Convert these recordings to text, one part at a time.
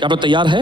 क्या आप तैयार हैं?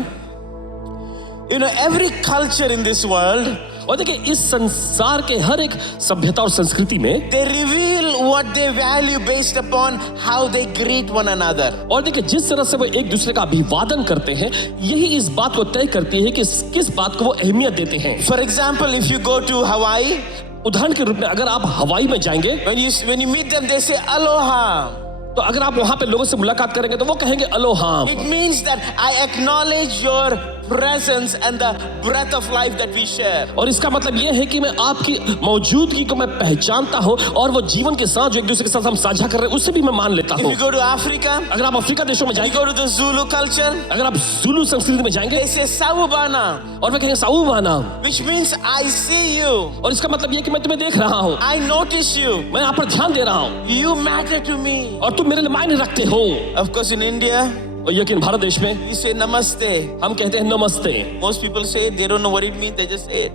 You know, every culture in this world, और देखिए इस संसार के हर एक सभ्यता और संस्कृति में they reveal what they value based upon how they greet one another. और देखिए जिस तरह से वो एक दूसरे का अभिवादन करते हैं, यही इस बात को तय करती है कि किस बात को वो अहमियत देते हैं। For example, if you go to Hawaii, उदाहरण के रूप में अगर आप हवाई में जाएंगे, when you meet them, they say aloha. तो अगर आप वहां पे लोगों से मुलाकात करेंगे तो वो कहेंगे Aloha. It means that I acknowledge your presence and the breath of life that we share. और इसका मतलब ये है कि मैं आपकी मौजूदगी को मैं पहचानता हूँ और वो जीवन के साथ जो एक दूसरे के साथ हम साझा कर रहे हैं उसे भी मैं मान लेता If हूँ। you go to Africa, अगर आप अफ्रीका देशों में you जाएंगे, go to the Zulu culture, अगर आप जुलू संस्कृति में जाएंगे they say sawubana, और वे कहेंगे साउवाना, which means I see you, और इसका मतलब ये कि मैं तुम्हें देख रहा हूँ, I notice you, मैं आप पर ध्यान दे रहा हूँ you matter to me. और तुम मेरे लिए मायने रखते हो। Of course, in India, और यकीन भारत देश में we say namaste. हम कहते हैं नमस्ते। Most people say it, they don't know what it means, they just say it.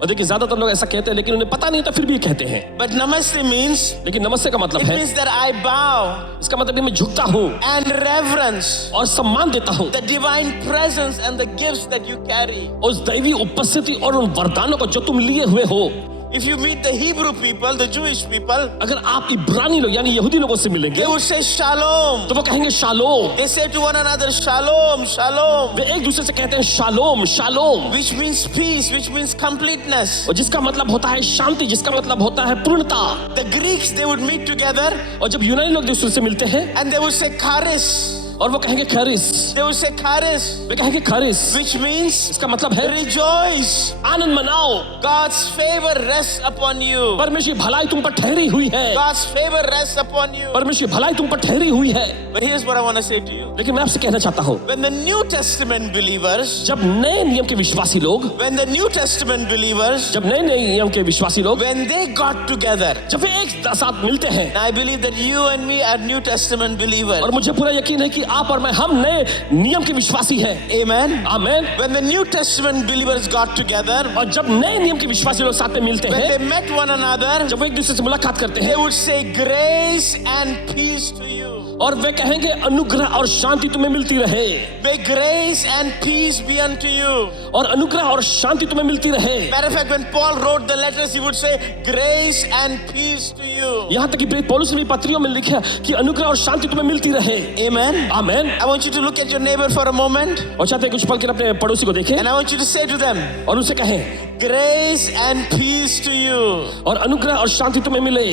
और देखिए ज्यादातर लोग ऐसा कहते हैं लेकिन उन्हें पता नहीं तो फिर भी ये कहते हैं। But namaste means, लेकिन नमस्ते का मतलब it है, means that I bow इसका मतलब है मैं झुकता हूँ and reverence और सम्मान देता हूँ the divine presence and the gifts that you carry. उस दैवी उपस्थिति और उन वरदानों को जो तुम लिए हुए हो। If you meet the Hebrew people, the Jewish people, अगर आप इब्रानी लोग यानी यहूदी लोगों से मिलेंगे they would say shalom. तो वो कहेंगे shalom. They say to one another shalom, shalom, वे एक दूसरे से कहते हैं shalom shalom, which means peace, which means completeness. और जिसका मतलब होता है शांति, जिसका मतलब होता है पूर्णता। The Greeks, they would meet together और जब यूनानी लोग दूसरे से मिलते हैं and they would say charis. और वो कहेंगे खरिस, They would say charis, वे कहेंगे खरिस, which means इसका मतलब है rejoice. आनंद मनाओ, God's favor rests upon you. परमेश्वर की भलाई तुम पर ठहरी हुई है, God's favor rests upon you. परमेश्वर की भलाई तुम पर ठहरी हुई है। But here's what I want to say to you. लेकिन मैं आपसे कहना चाहता हूँ, When the New Testament believers, जब नए नियम के विश्वासी लोग, when the New Testament believers, जब नए नियम के विश्वासी लोग when they got together, जब वे एक साथ मिलते हैं, I believe that you and me are New Testament believers. और मुझे पूरा यकीन है कि आप और मैं हम नए नियम के विश्वासी हैं। Amen. आमीन। When the New Testament believers got together, और जब नए नियम के विश्वासी लोग साथ में मिलते when हैं, they met one another, जब वो एक दूसरे से मुलाकात करते they हैं would say grace and peace to you. और वे कहेंगे अनुग्रह और शांति तुम्हें मिलती रहे, May grace and peace be unto you. और अनुग्रह और शांति तुम्हें मिलती रहे। Matter of fact, when Paul wrote the letters, he would say grace and peace to you. यहाँ तक कि प्रेरित पौलुस ने भी पत्रियों में लिखा कि अनुग्रह और शांति तुम्हें मिलती रहे। Amen. आमीन। I want you to look at your neighbor for a moment, और चाहते हैं कुछ पल के अपने पड़ोसी को देखें and I want you to say to them, और उनसे कहें grace and peace to you. और अनुग्रह और शांति तुम्हें मिले।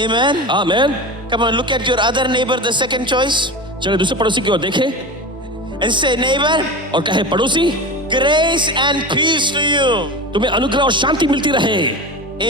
Amen. आमीन। Come on, look at your other neighbor, the second choice, चलिए दूसरे पड़ोसी की ओर देखें and say, neighbor, और कहे पड़ोसी grace and peace to you. तुम्हें अनुग्रह और शांति मिलती रहे।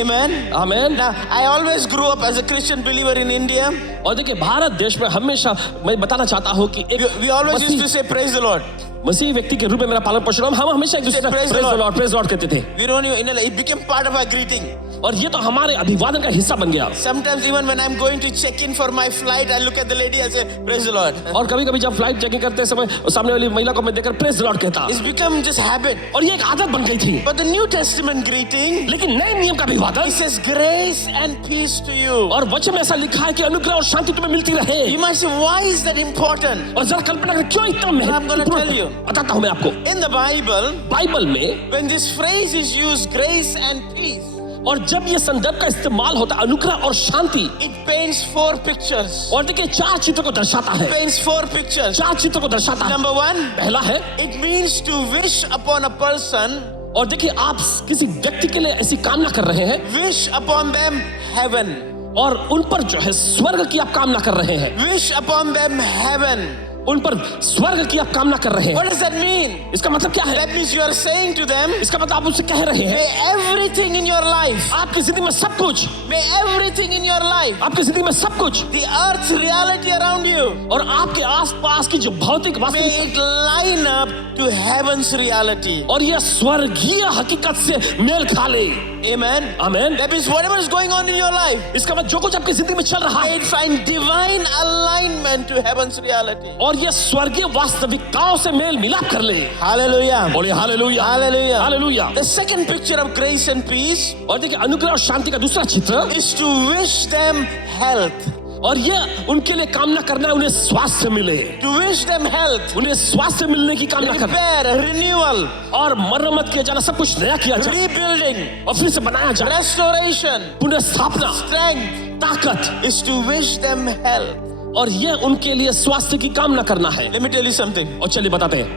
Amen. आमीन। Now, I always grew up as a Christian believer in India. और देखिए भारत देश में हमेशा मैं बताना चाहता हूँ कि एक We always used to say praise the Lord. मसीही व्यक्ति के रूप में मेरा पालन पोषण हम हमेशा एक दूसरे Praise the praise the Lord कहते थे, We don't even, it became part of our greeting. और ये तो हमारे अभिवादन का हिस्सा बन गया। Sometimes even when I'm going to check in for my flight, I look at the lady, I say, praise the Lord. और कभी कभी जब फ्लाइट चेकिंग करते समय सामने वाली महिला को मैं देखकर प्रेज द लॉर्ड कहता, It's become just habit. और ये एक आदत बन गई थी। But the New Testament greeting, लेकिन नए नियम का अभिवादन, it says grace and peace to you. और वचन में ऐसा लिखा है कि अनुग्रह और शांति तुम्हें मिलती रहे। You might say, why is that important? और जरा कल्पना करें क्यों इतना I'm gonna tell you. महत्वपूर्ण, बताता हूँ मैं आपको। In the Bible, बाइबल में when this phrase is used, grace and peace, और जब ये संदर्भ का इस्तेमाल होता है अनुग्रह और शांति, it paints four pictures. और देखिए चार चित्र को दर्शाता है, Paints four pictures. चार चित्र को दर्शाता है। Number one, पहला है, it means to wish upon a person, और देखिए आप किसी व्यक्ति के लिए ऐसी कामना कर रहे हैं wish upon them heaven. और उन पर जो है स्वर्ग की आप कामना कर रहे हैं, Wish upon them heaven. उन पर स्वर्ग की आप कामना कर रहे हैं। What does that mean? इसका मतलब क्या है? That means you are saying to them, इसका मतलब आप उनसे कह रहे हैं may everything in your life, आपकी जिंदगी में सब कुछ, may everything in your life, आपकी जिंदगी में सब कुछ, the earth's reality around you, और आपके आसपास की जो भौतिक may वास्तविक, it line up to heaven's reality. और यह स्वर्गीय हकीकत से मेल खा ले। Amen. आमीन। That means whatever is going on in your life, इसका मतलब जो कुछ आपकी जिंदगी में चल रहा may है, it find divine alignment to heaven's reality. और यह स्वर्गीय वास्तविकताओं से मेल मिलाप कर ले। Hallelujah. बोलिए hallelujah, Hallelujah. Hallelujah. The second picture of grace and peace और देखिए अनुग्रह और शांति का दूसरा चित्र, is to wish them health. और ये उनके लिए कामना करना है उन्हें स्वास्थ्य मिले, to wish them health, उन्हें स्वास्थ्य मिलने की कामना करना repair, renewal, और मरम्मत किया जाना, सब कुछ नया किया जाए rebuilding, और फिर से बनाया जाए, restoration, पुनर्स्थापना, strength ताकत, is to wish them health. और ये उनके लिए स्वास्थ्य की कामना करना है। Let me tell you something. और चलिए बताते हैं,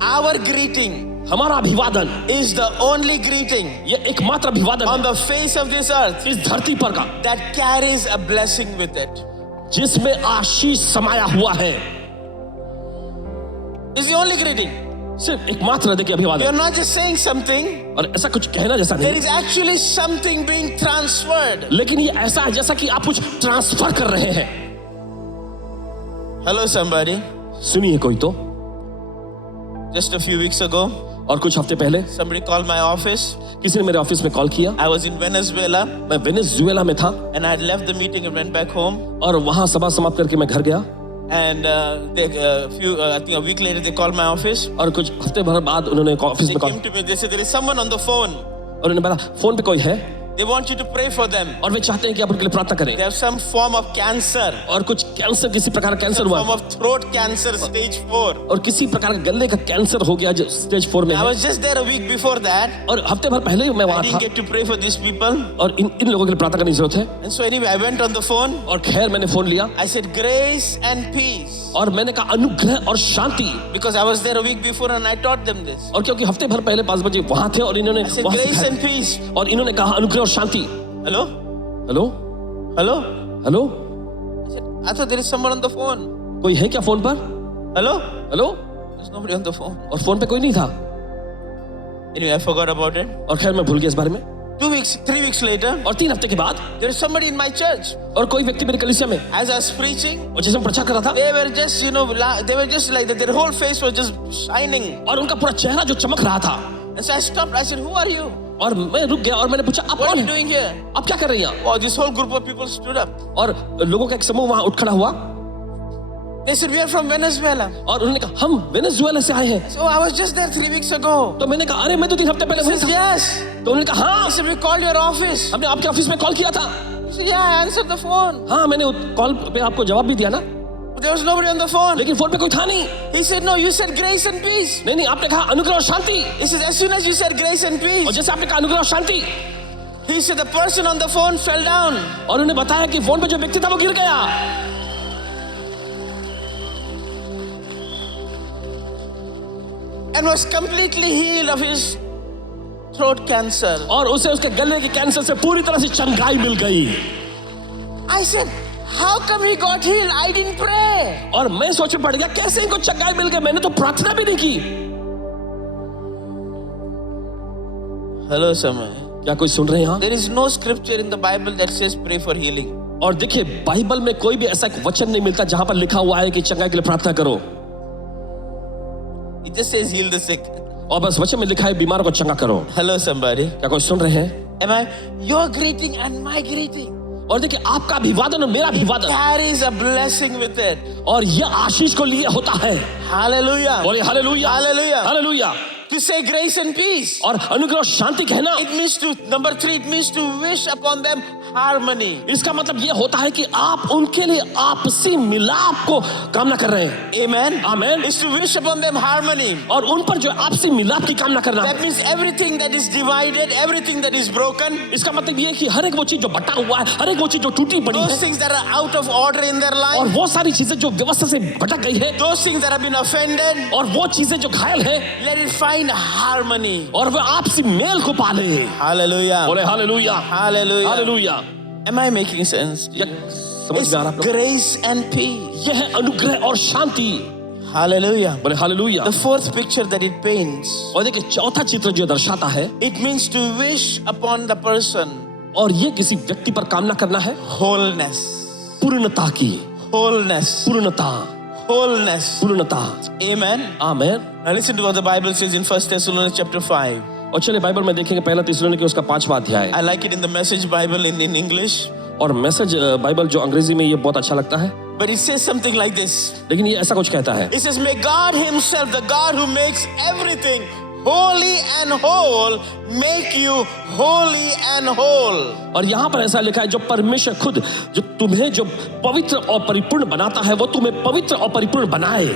Our greeting हमारा अभिवादन is the only greeting ये एकमात्र अभिवादन on है the face of this earth इस धरती पर का that carries a blessing with it. जिसमें आशीष समाया हुआ है। It's the only greeting. सिर्फ एकमात्र देखिए You're अभिवादन, not just saying something, और ऐसा कुछ कहना जैसा there नहीं, is actually something being transferred. लेकिन ये ऐसा है जैसा कि आप कुछ ट्रांसफर कर रहे हैं। Hello, somebody. सुनिए कोई तो, Just a few weeks ago, और कुछ हफ्ते पहले somebody called my office. किसी ने मेरे ऑफिस में कॉल किया। I was in Venezuela मैं वेनेजुएला में था and I had left the meeting and went back home. और वहां सभा समाप्त करके मैं घर गया, And I think a week later, they called my office. और कुछ हफ्ते भर बाद उन्होंने ऑफिस They में call, came to me. They said there is someone on the phone. और उन्होंने बताया फोन पे कोई है They want you to pray for them. और वे चाहते हैं कि आप उनके लिए प्रार्थना करें, They have some form of cancer, और कुछ कैंसर, किसी प्रकार का कैंसर some हुआ form of throat cancer, stage 4. और किसी प्रकार का गले का कैंसर हो गया जो स्टेज 4 में I है। was just there a week before that. और हफ्ते भर पहले ही मैं I वहां didn't था, get to pray for these people. और इन लोगों के लिए प्रार्थना करने की जरूरत है। And so anyway, I went on the phone. और खैर मैंने फोन लिया I said grace and peace. और मैंने कहा अनुग्रह और शांति, Because I was there a week before and I taught them this. और क्योंकि हफ्ते भर पहले 5 बजे वहां थे और इन्होंने I said वहां grace सिखाया। and peace. और इन्होंने कहा अनुग्रह और शांति। Hello? Hello Hello? Hello, I said, I thought there is someone on the phone. कोई है क्या फोन पर? Hello? Hello, There's nobody on the phone. और फोन पे कोई नहीं था, Anyway, I forgot about it. और खैर मैं भूल गया इस बारे में। 3 weeks later, और 3 हफ्ते के बाद there is somebody in my church. और कोई व्यक्ति मेरी कलीसिया में, As I was preaching, और जैसे मैं प्रचार कर रहा था, they were just, they were just like that. Their whole face was just shining. और उनका पूरा चेहरा जो चमक रहा था, And so I stopped. I said, who are you? और मैं रुक गया और मैंने पूछा आप What कौन are you हैं? doing here? आप क्या कर रही हैं? Oh, this whole group of people stood up. और लोगों का एक समूह वहां उठ खड़ा हुआ They said, we are from Venezuela. और उन्होंने कहा हम वेनेजुएला से आए हैं। So I was just there 3 weeks ago. तो मैंने कहा अरे मैं तो 3 हफ्ते पहले He वहीं says, था। yes. तो उन्होंने कहा हाँ, He said, we called your office. हमने आपके ऑफिस में कॉल किया था। He said, yeah, I answered the phone. हाँ, मैंने कॉल पे आपको जवाब भी दिया ना, But there was nobody on the phone. लेकिन फोन पे कोई था नहीं। He said, no, you said grace and peace. नहीं नहीं, आपने कहा अनुग्रह और शांति, He said, as soon as you said grace and और peace, जैसे आपने कहा अनुग्रह और शांति, he said, the person on the phone fell down. और उन्हें बताया कि फोन पे जो व्यक्ति था वो गिर गया And was completely healed of his throat cancer. और उसे उसके गले के कैंसर से पूरी तरह से चंगाई मिल गई। I said, how come he got healed? I didn't pray. और मैं सोच में पड़ गया कैसे इनको चंगाई मिल गई, मैंने तो प्रार्थना भी नहीं की। Hello, Samay. क्या कोई सुन रहे हैं यहाँ? There is no scripture in the Bible that says pray for healing. और देखिए बाइबल में कोई भी ऐसा एक वचन नहीं मिलता जहां पर लिखा हुआ है कि चंगाई के लिए प्रार्थना करो, It just says heal the sick. और बस वचन में लिखा है बीमारों को चंगा करो। Hello, somebody. क्या कोई सुन रहे हैं? Am I? Your greeting and my greeting और देखिए आपका अभिवादन और मेरा अभिवादन, carries a blessing with it. और यह आशीष को लिए होता है। Hallelujah. बोलिए hallelujah, Hallelujah. Hallelujah. To say grace and peace. और अनुग्रह और शांति कहना, It means to, number 3, it means to wish upon them harmony. इसका मतलब यह होता है कि आप उनके लिए आपसी मिलाप को कामना कर रहे हैं। Amen. Amen. Is to wish upon them harmony. और उन पर जो आपसी मिलाप की कामना करना, That means everything that is divided, everything that is broken, इसका मतलब ये है कि हर एक वो चीज जो बटा हुआ है, हर एक वो चीज जो टूटी पड़ी those है, things that are out of order in their और life, वो सारी चीजें जो व्यवस्था से भटक गई है, those things that have been offended, और वो चीजें जो घायल है, let it find harmony. और वो आपसी मेल को पाले। Hallelujah. बोले hallelujah, Hallelujah. Hallelujah. Am I making sense? ये समझ It's में आ रहा है आप लोग? grace and peace. यह है अनुग्रह और शांति। Hallelujah. बोले hallelujah. The fourth picture that it paints, और देखिए चौथा चित्र जो दर्शाता है, it means to wish upon the person और ये किसी व्यक्ति पर कामना करना है wholeness. पूर्णता की, Wholeness. पूर्णता, Wholeness. पूर्णता। Amen. Amen. Now listen to what the Bible says in 1 Thessalonians chapter 5. और चलिए बाइबल में देखेंगे पहला थिस्सलुनीके उसका 5वां अध्याय, I like it in the Message Bible in English. और मैसेज बाइबल जो अंग्रेजी में ये बहुत अच्छा लगता है, But it says something like this. लेकिन ये ऐसा कुछ कहता है, It says, may God himself, the God who makes everything holy and whole make you holy and whole. और यहाँ पर ऐसा लिखा है, जो परमेश्वर खुद जो तुम्हें जो पवित्र और परिपूर्ण बनाता है, वो तुम्हें पवित्र और परिपूर्ण बनाए।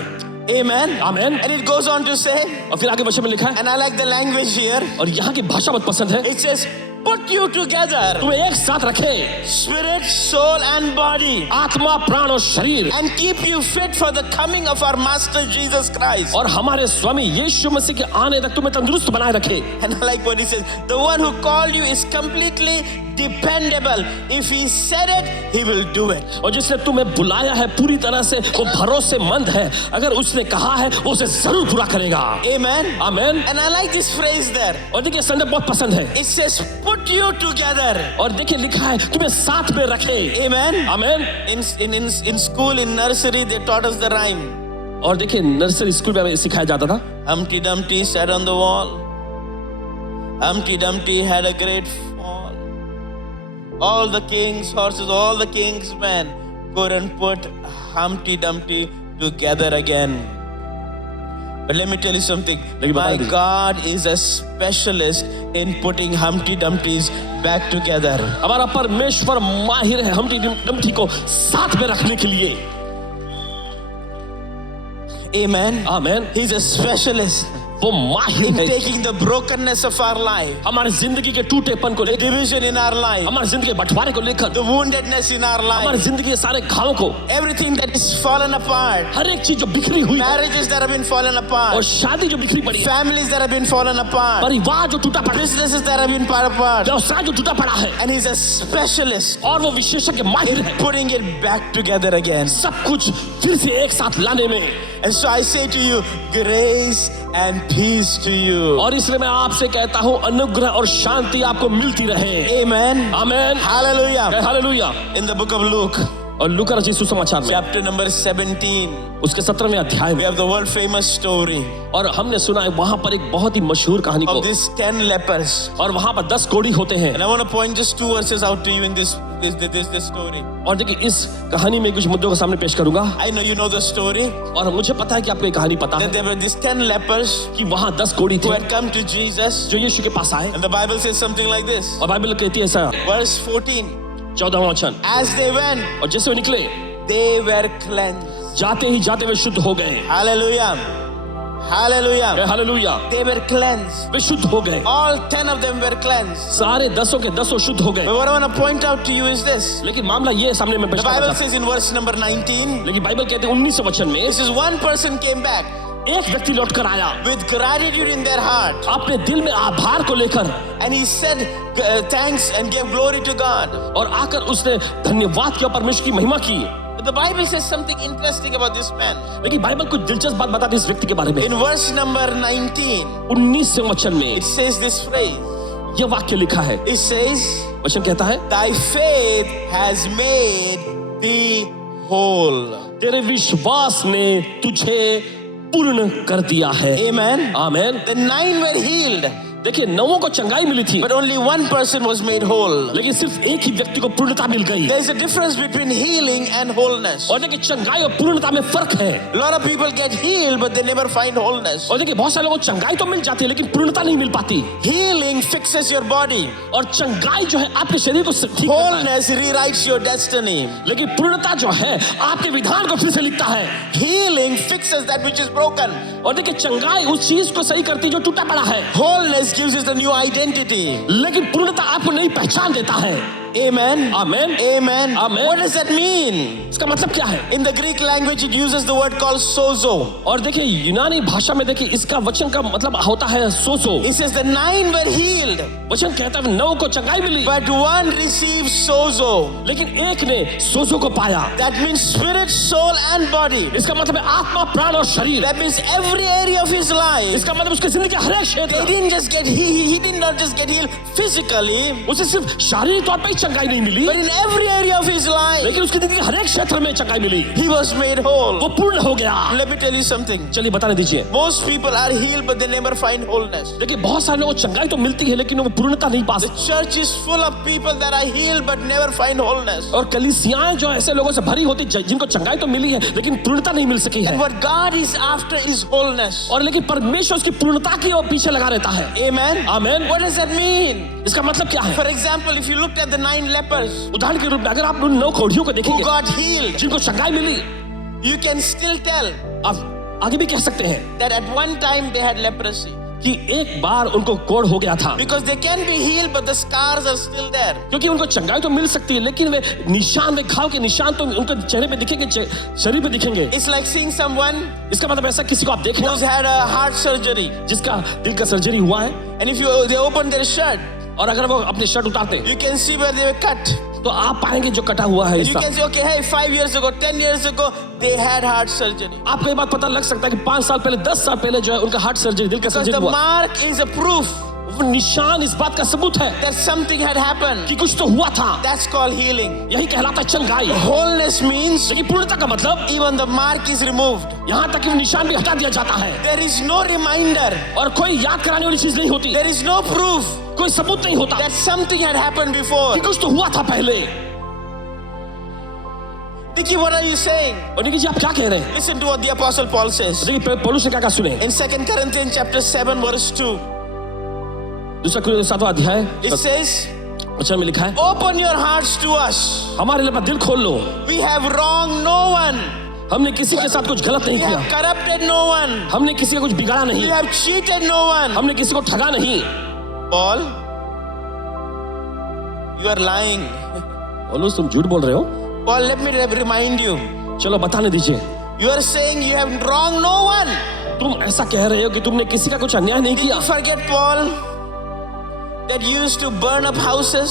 Amen. Amen. And it goes on to say, और फिर आगे वचन में लिखा है, and I like the language here. और यहाँ की भाषा बहुत पसंद है, It says, put you together, तुम्हें एक साथ रखे, spirit, soul, and body, आत्मा, प्राण और शरीर, and keep you fit for the coming of our Master Jesus Christ. और हमारे स्वामी यीशु मसीह के आने तक तुम्हें तंदुरुस्त बनाए रखे। And I like what he says. The one who called you is completely dependable. If he said it, he will do it. और जिसने तुम्हें बुलाया है पूरी तरह से वो भरोसेमंद है, अगर उसने कहा है वो उसे जरूर पूरा करेगा। Amen. Amen. And I like this phrase there. और देखिए संदर्भ बहुत पसंद है, It says, put you together. और देखिए लिखा है तुम्हें साथ में रखे। Amen. Amen. In school, in nursery, they taught us the rhyme. और देखिए नर्सरी स्कूल में हमें सिखाया जाता था, Humpty Dumpty sat on the wall. Humpty Dumpty had a great fall. All the king's horses, all the king's men couldn't put Humpty Dumpty together again. But let me tell you something. My God is a specialist in putting Humpty Dumptys back together. हमारा परमेश्वर माहिर है Humpty Dumpty को साथ में रखने के लिए। Amen. Amen. He's a specialist वो माहिर in है taking the brokenness of our life, हमारे जिंदगी के टूटेपन को the लेकर, division in our life, हमारे जिंदगी के बंटवारे को लेकर, the woundedness in our हमारे life, जिंदगी के सारे घावों को, everything that is fallen apart, हर एक चीज जो बिखरी हुई है, marriages that have been fallen और apart, शादी जो बिखरी पड़ी है, families that have been fallen apart, परिवार जो टूटा पड़ा है, businesses that have been fallen apart. व्यवसाय जो टूटा पड़ा है, And he's a specialist और वो विशेषज्ञ माहिर है putting it back together again. सब कुछ फिर से एक साथ लाने में। And so I say to you, grace and peace to you. और इसलिए मैं आपसे कहता हूँ अनुग्रह और शांति आपको मिलती रहे। Amen. Amen. Hallelujah. Hallelujah. In the book of Luke, और लूका रचित सुसमाचार में chapter number 17, उसके 17वें अध्याय we में, have the world famous story और हमने सुना है वहां पर एक बहुत ही मशहूर कहानी को, of these 10 lepers. और वहां पर 10 कोढ़ी होते हैं। And I want to point just 2 verses out to you in this story. और देखिए इस कहानी में कुछ मुद्दों को सामने पेश करूंगा, I know you know the story. और मुझे पता है कि आपको ये कहानी पता That है there were these 10 lepers कि वहां 10 कोढ़ी who थे had come to Jesus. जो यीशु के पास आए, And the Bible says something like this. और बाइबल कहती है ऐसा, Verse 14. 14वां वचन, As they went, और जैसे वो निकले they were cleansed. जाते ही जाते वे शुद्ध हो गए। Hallelujah. Hallelujah. Hallelujah. They were cleansed. वे शुद्ध हो गए, All 10 of them were cleansed. सारे 10 के 10 शुद्ध हो गए। But what I want to point out to you is this. लेकिन मामला ये सामने में पेश The करना Bible चाहता says in verse number 19, हूं। लेकिन बाइबल कहते हैं 19वें वचन में, this is one person came back एक व्यक्ति लौट कर आया with gratitude in their heart. अपने दिल में आभार को लेकर, And he said thanks and gave glory to God. और आकर उसने धन्यवाद किया, परमेश्वर की महिमा की। But the Bible says something interesting about this man. लेकिन बाइबल कुछ दिलचस्प बात बताती है इस व्यक्ति के बारे में। In verse number 19, 19वें वचन में it says this phrase. यह वाक्य लिखा है, It says, वचन कहता है, thy faith has made thee whole. तेरे विश्वास ने तुझे पूर्ण कर दिया है। Amen. Amen. The 9 were healed, देखिए 9 को चंगाई मिली थी, but only one person was made whole. लेकिन सिर्फ एक ही व्यक्ति को पूर्णता मिल गई। There is a difference between healing and wholeness. और देखिए चंगाई और पूर्णता में फर्क है। A lot of people get healed, but they never find wholeness. और देखिए बहुत सारे लोगों को चंगाई तो मिल जाती है लेकिन पूर्णता नहीं मिल पाती। Healing fixes your body. और चंगाई जो है आपके शरीर को ठीक करता है, Wholeness rewrites your destiny. लेकिन पूर्णता जो है आपके विधान को फिर से लिखता है। Healing fixes that which is broken. और देखिए चंगाई उस चीज को सही करती है जो टूटा पड़ा है, Wholeness gives us the new identity. लेकिन पूर्णता आपको नई पहचान देता है। Amen. Amen. Amen. Amen. What does that mean? इसका मतलब क्या है? In the Greek language, it uses the word called sozo. और देखिए यूनानी भाषा में देखिए इसका वचन का मतलब होता है सोसो। It says the 9 were healed, वचन कहता है 9 को चंगाई मिली, but one received sozo. लेकिन एक ने सोसो को पाया। That means spirit, soul, and body. इसका मतलब है आत्मा, प्राण और शरीर। That means every area of his life. इसका मतलब उसके जिंदगी के हर एक They क्षेत्र, didn't just get he did not just get healed physically, उसे सिर्फ शारीरिक तौर पे ही चंगाई नहीं मिली, but in every area of his life, लेकिन उसकी जिंदगी के हर एक क्षेत्र में चंगाई मिली, he was made whole. वो पूर्ण हो गया। Let me tell you something. चलिए बताने दीजिए, Most people are healed, but they never find wholeness. देखिए बहुत सारे लोगों को चंगाई तो मिलती है लेकिन वो पूर्णता नहीं पा The सकते। church is full of people that are healed, but never find wholeness. और कलीसियाएं जो ऐसे लोगों से भरी होती जिनको चंगाई तो मिली है लेकिन पूर्णता नहीं मिल सकी है। What God is after is wholeness. और लेकिन परमेश्वर उसकी पूर्णता की ओर पीछे लगा रहता है। Amen. आमीन। What does that mean? इसका मतलब क्या है? For example, if you looked at the 9 lepers उदाहरण के रूप में अगर आप उन 9 कोढ़ियों को who देखेंगे got healed, जिनको चंगाई मिली, you can still tell आप आगे भी कह सकते हैं that at one time they had leprosy. कि एक बार उनको कोढ़ हो गया था, Because they can be healed, but the scars are still there. क्योंकि उनको चंगाई तो मिल सकती है लेकिन वे निशान, वे घाव के निशान तो उनके चेहरे पे दिखेंगे, शरीर पे दिखेंगे। It's like seeing someone इसका मतलब ऐसा किसी को आप देखें who's had a heart surgery, जिसका दिल का सर्जरी हुआ है and if they open their shirt, और अगर वो अपने शर्ट उतारते you can see where they were cut. तो आप पाएंगे जो कटा हुआ है You हिस्सा। can say, okay, hey, 5 years ago, 10 years ago, they had heart surgery. आपको ये बात पता लग सकता है कि 5 साल पहले, 10 साल पहले जो है उनका हार्ट सर्जरी, दिल का Because सर्जरी the हुआ। mark is a proof वो निशान इस बात का सबूत है that something had happened. कि कुछ तो हुआ था। That's called healing. यही कहलाता है चंगाई। Wholeness means लेकिन पूर्णता का मतलब even the mark is removed. यहाँ तक कि वो निशान भी हटा दिया जाता है There is no reminder. और कोई याद कराने वाली चीज नहीं होती, There is no proof कोई सबूत नहीं होता that something had happened before. कि कुछ तो हुआ था पहले। Dickie, what are you saying? और निकी जी आप क्या कह रहे हैं? Listen to what the Apostle Paul says. देखिए पौलुस ने क्या कहा सुने। In 2 Corinthians chapter 7 verse 2, दूसरा कुरिन्थियों 7वां अध्याय it says, वचन में लिखा है, open your hearts to us. हमारे लिए अपना दिल खोल लो, We have wronged no one. हमने किसी के साथ कुछ गलत नहीं We किया, have corrupted no one. हमने किसी का कुछ बिगाड़ा We नहीं, have cheated no one. हमने किसी को ठगा नहीं। Paul, you are lying. पौलुस तुम झूठ बोल रहे हो। Paul, let me remind you. चलो बताने दीजिए, You are saying you have wronged no one. तुम ऐसा कह रहे हो कि तुमने किसी का कुछ अन्याय नहीं Did किया। you forget, Paul, that you used to burn up houses,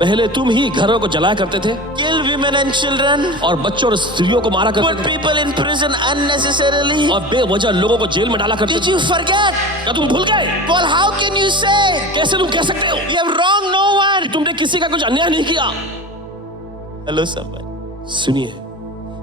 पहले तुम ही घरों को जलाया करते थे kill women and children, और बच्चों और स्त्रियों को मारा put करते थे people in prison unnecessarily? और बेवजह लोगों को जेल में डाला करते Did थे। you forget? क्या तुम भूल गए? Paul, how can you say कैसे तुम कह सकते हो you have wronged no one? तुमने किसी का कुछ अन्याय नहीं किया? Hello, somebody. सुनिए,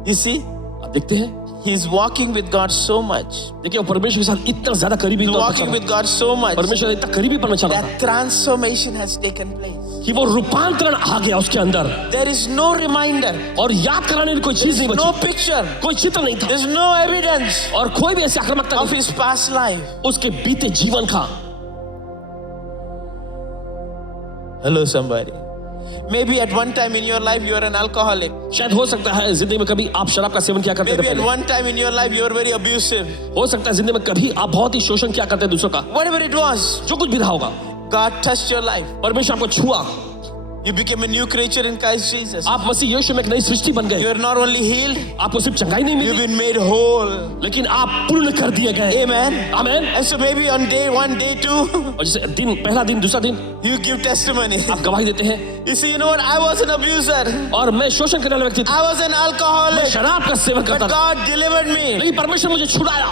You see, आप देखते हैं, he is walking with God so much. देखिए वो परमेश्वर के साथ इतना ज्यादा करीबी He's तौर पर walking चला, with God so much परमेश्वर से इतना करीबी पड़ना चला that transformation has taken place. कि वो रूपांतरण आ गया उसके अंदर There is no reminder, और याद कराने की कोई चीज नहीं no बची, picture, कोई चित्र नहीं था there's no evidence और कोई भी ऐसी आक्रामकता of नहीं his past life. उसके बीते जीवन का। Hello, somebody. Maybe at one time in your life you are an alcoholic. शायद हो सकता है जिंदगी में कभी आप शराब का सेवन किया करते थे Maybe at पहले। one time in your life you are very abusive. हो सकता है जिंदगी में कभी आप बहुत ही शोषण किया करते दूसरों का। Whatever it was, जो कुछ भी रहा होगा, God touched your life. परमेश्वर आपको छुआ, You became a new creature in Christ Jesus. आप मसीह यीशु में एक नई सृष्टि बन You गए। are not only healed, आपको सिर्फ चंगाई नहीं you've milli been made whole. लेकिन आप पूर्ण कर दिए गए। Amen. आमीन। And so maybe on day 1, day 2, और जैसे दिन, पहला दिन, दूसरा दिन you give testimony. आप गवाही देते हैं, You say, you know what, I was an abuser. और मैं शोषण करने वाला व्यक्ति था, I was an मैं alcoholic. शराब का सेवन But करता था, God delivered me. लेकिन परमेश्वर मुझे छुड़ाया।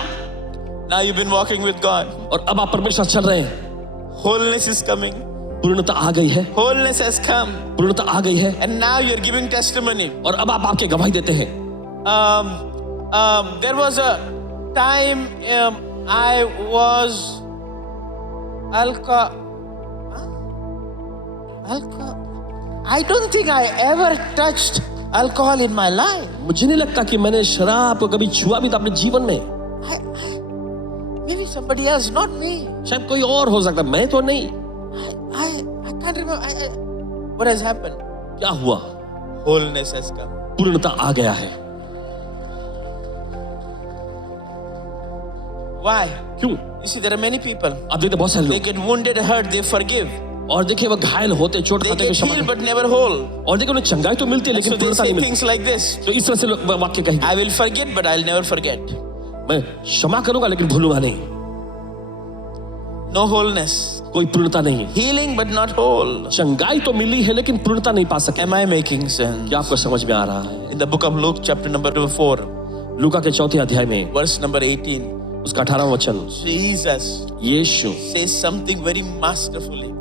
Now you've been walking with God. और अब आप परमेश्वर से चल रहे हैं, Wholeness is coming. पूर्णता आ गई है, Wholeness has come. पूर्णता आ गई है And now you're giving testimony. और अब आप आपके गवाही देते हैं। There was a time I was I don't think I ever touched alcohol in my life. मुझे नहीं लगता कि मैंने शराब को कभी छुआ भी था अपने जीवन में। Maybe somebody else, not me. शायद कोई और हो सकता, मैं तो नहीं। I can't remember. What has happened? क्या हुआ? Wholeness has come. पूर्णता आ गया है। Why? क्यों? You see, there are many people. आप देखते बहुत सारे They लोग, get wounded, hurt, they forgive. और देखिए वो घायल होते, चोट They खाते get हुए क्षमा healed करते। but never whole. और देखिए उन्हें चंगाई तो मिलती है So लेकिन they पूर्णता say नहीं मिलती। things like this. तो इस तरह से लोग वाक्य कहेंगे, I will forget but I'll never forget. मैं क्षमा करूंगा लेकिन भूलूंगा नहीं। No wholeness. कोई पूर्णता नहीं। Healing but not whole. चंगाई तो मिली है लेकिन पूर्णता नहीं पा सके। Am I making sense? क्या आपको समझ में आ रहा है? In the book of Luke chapter number 4, लूका के 4 अध्याय में verse number 18, उसका 18वां वचन, Jesus यीशु says something very masterfully.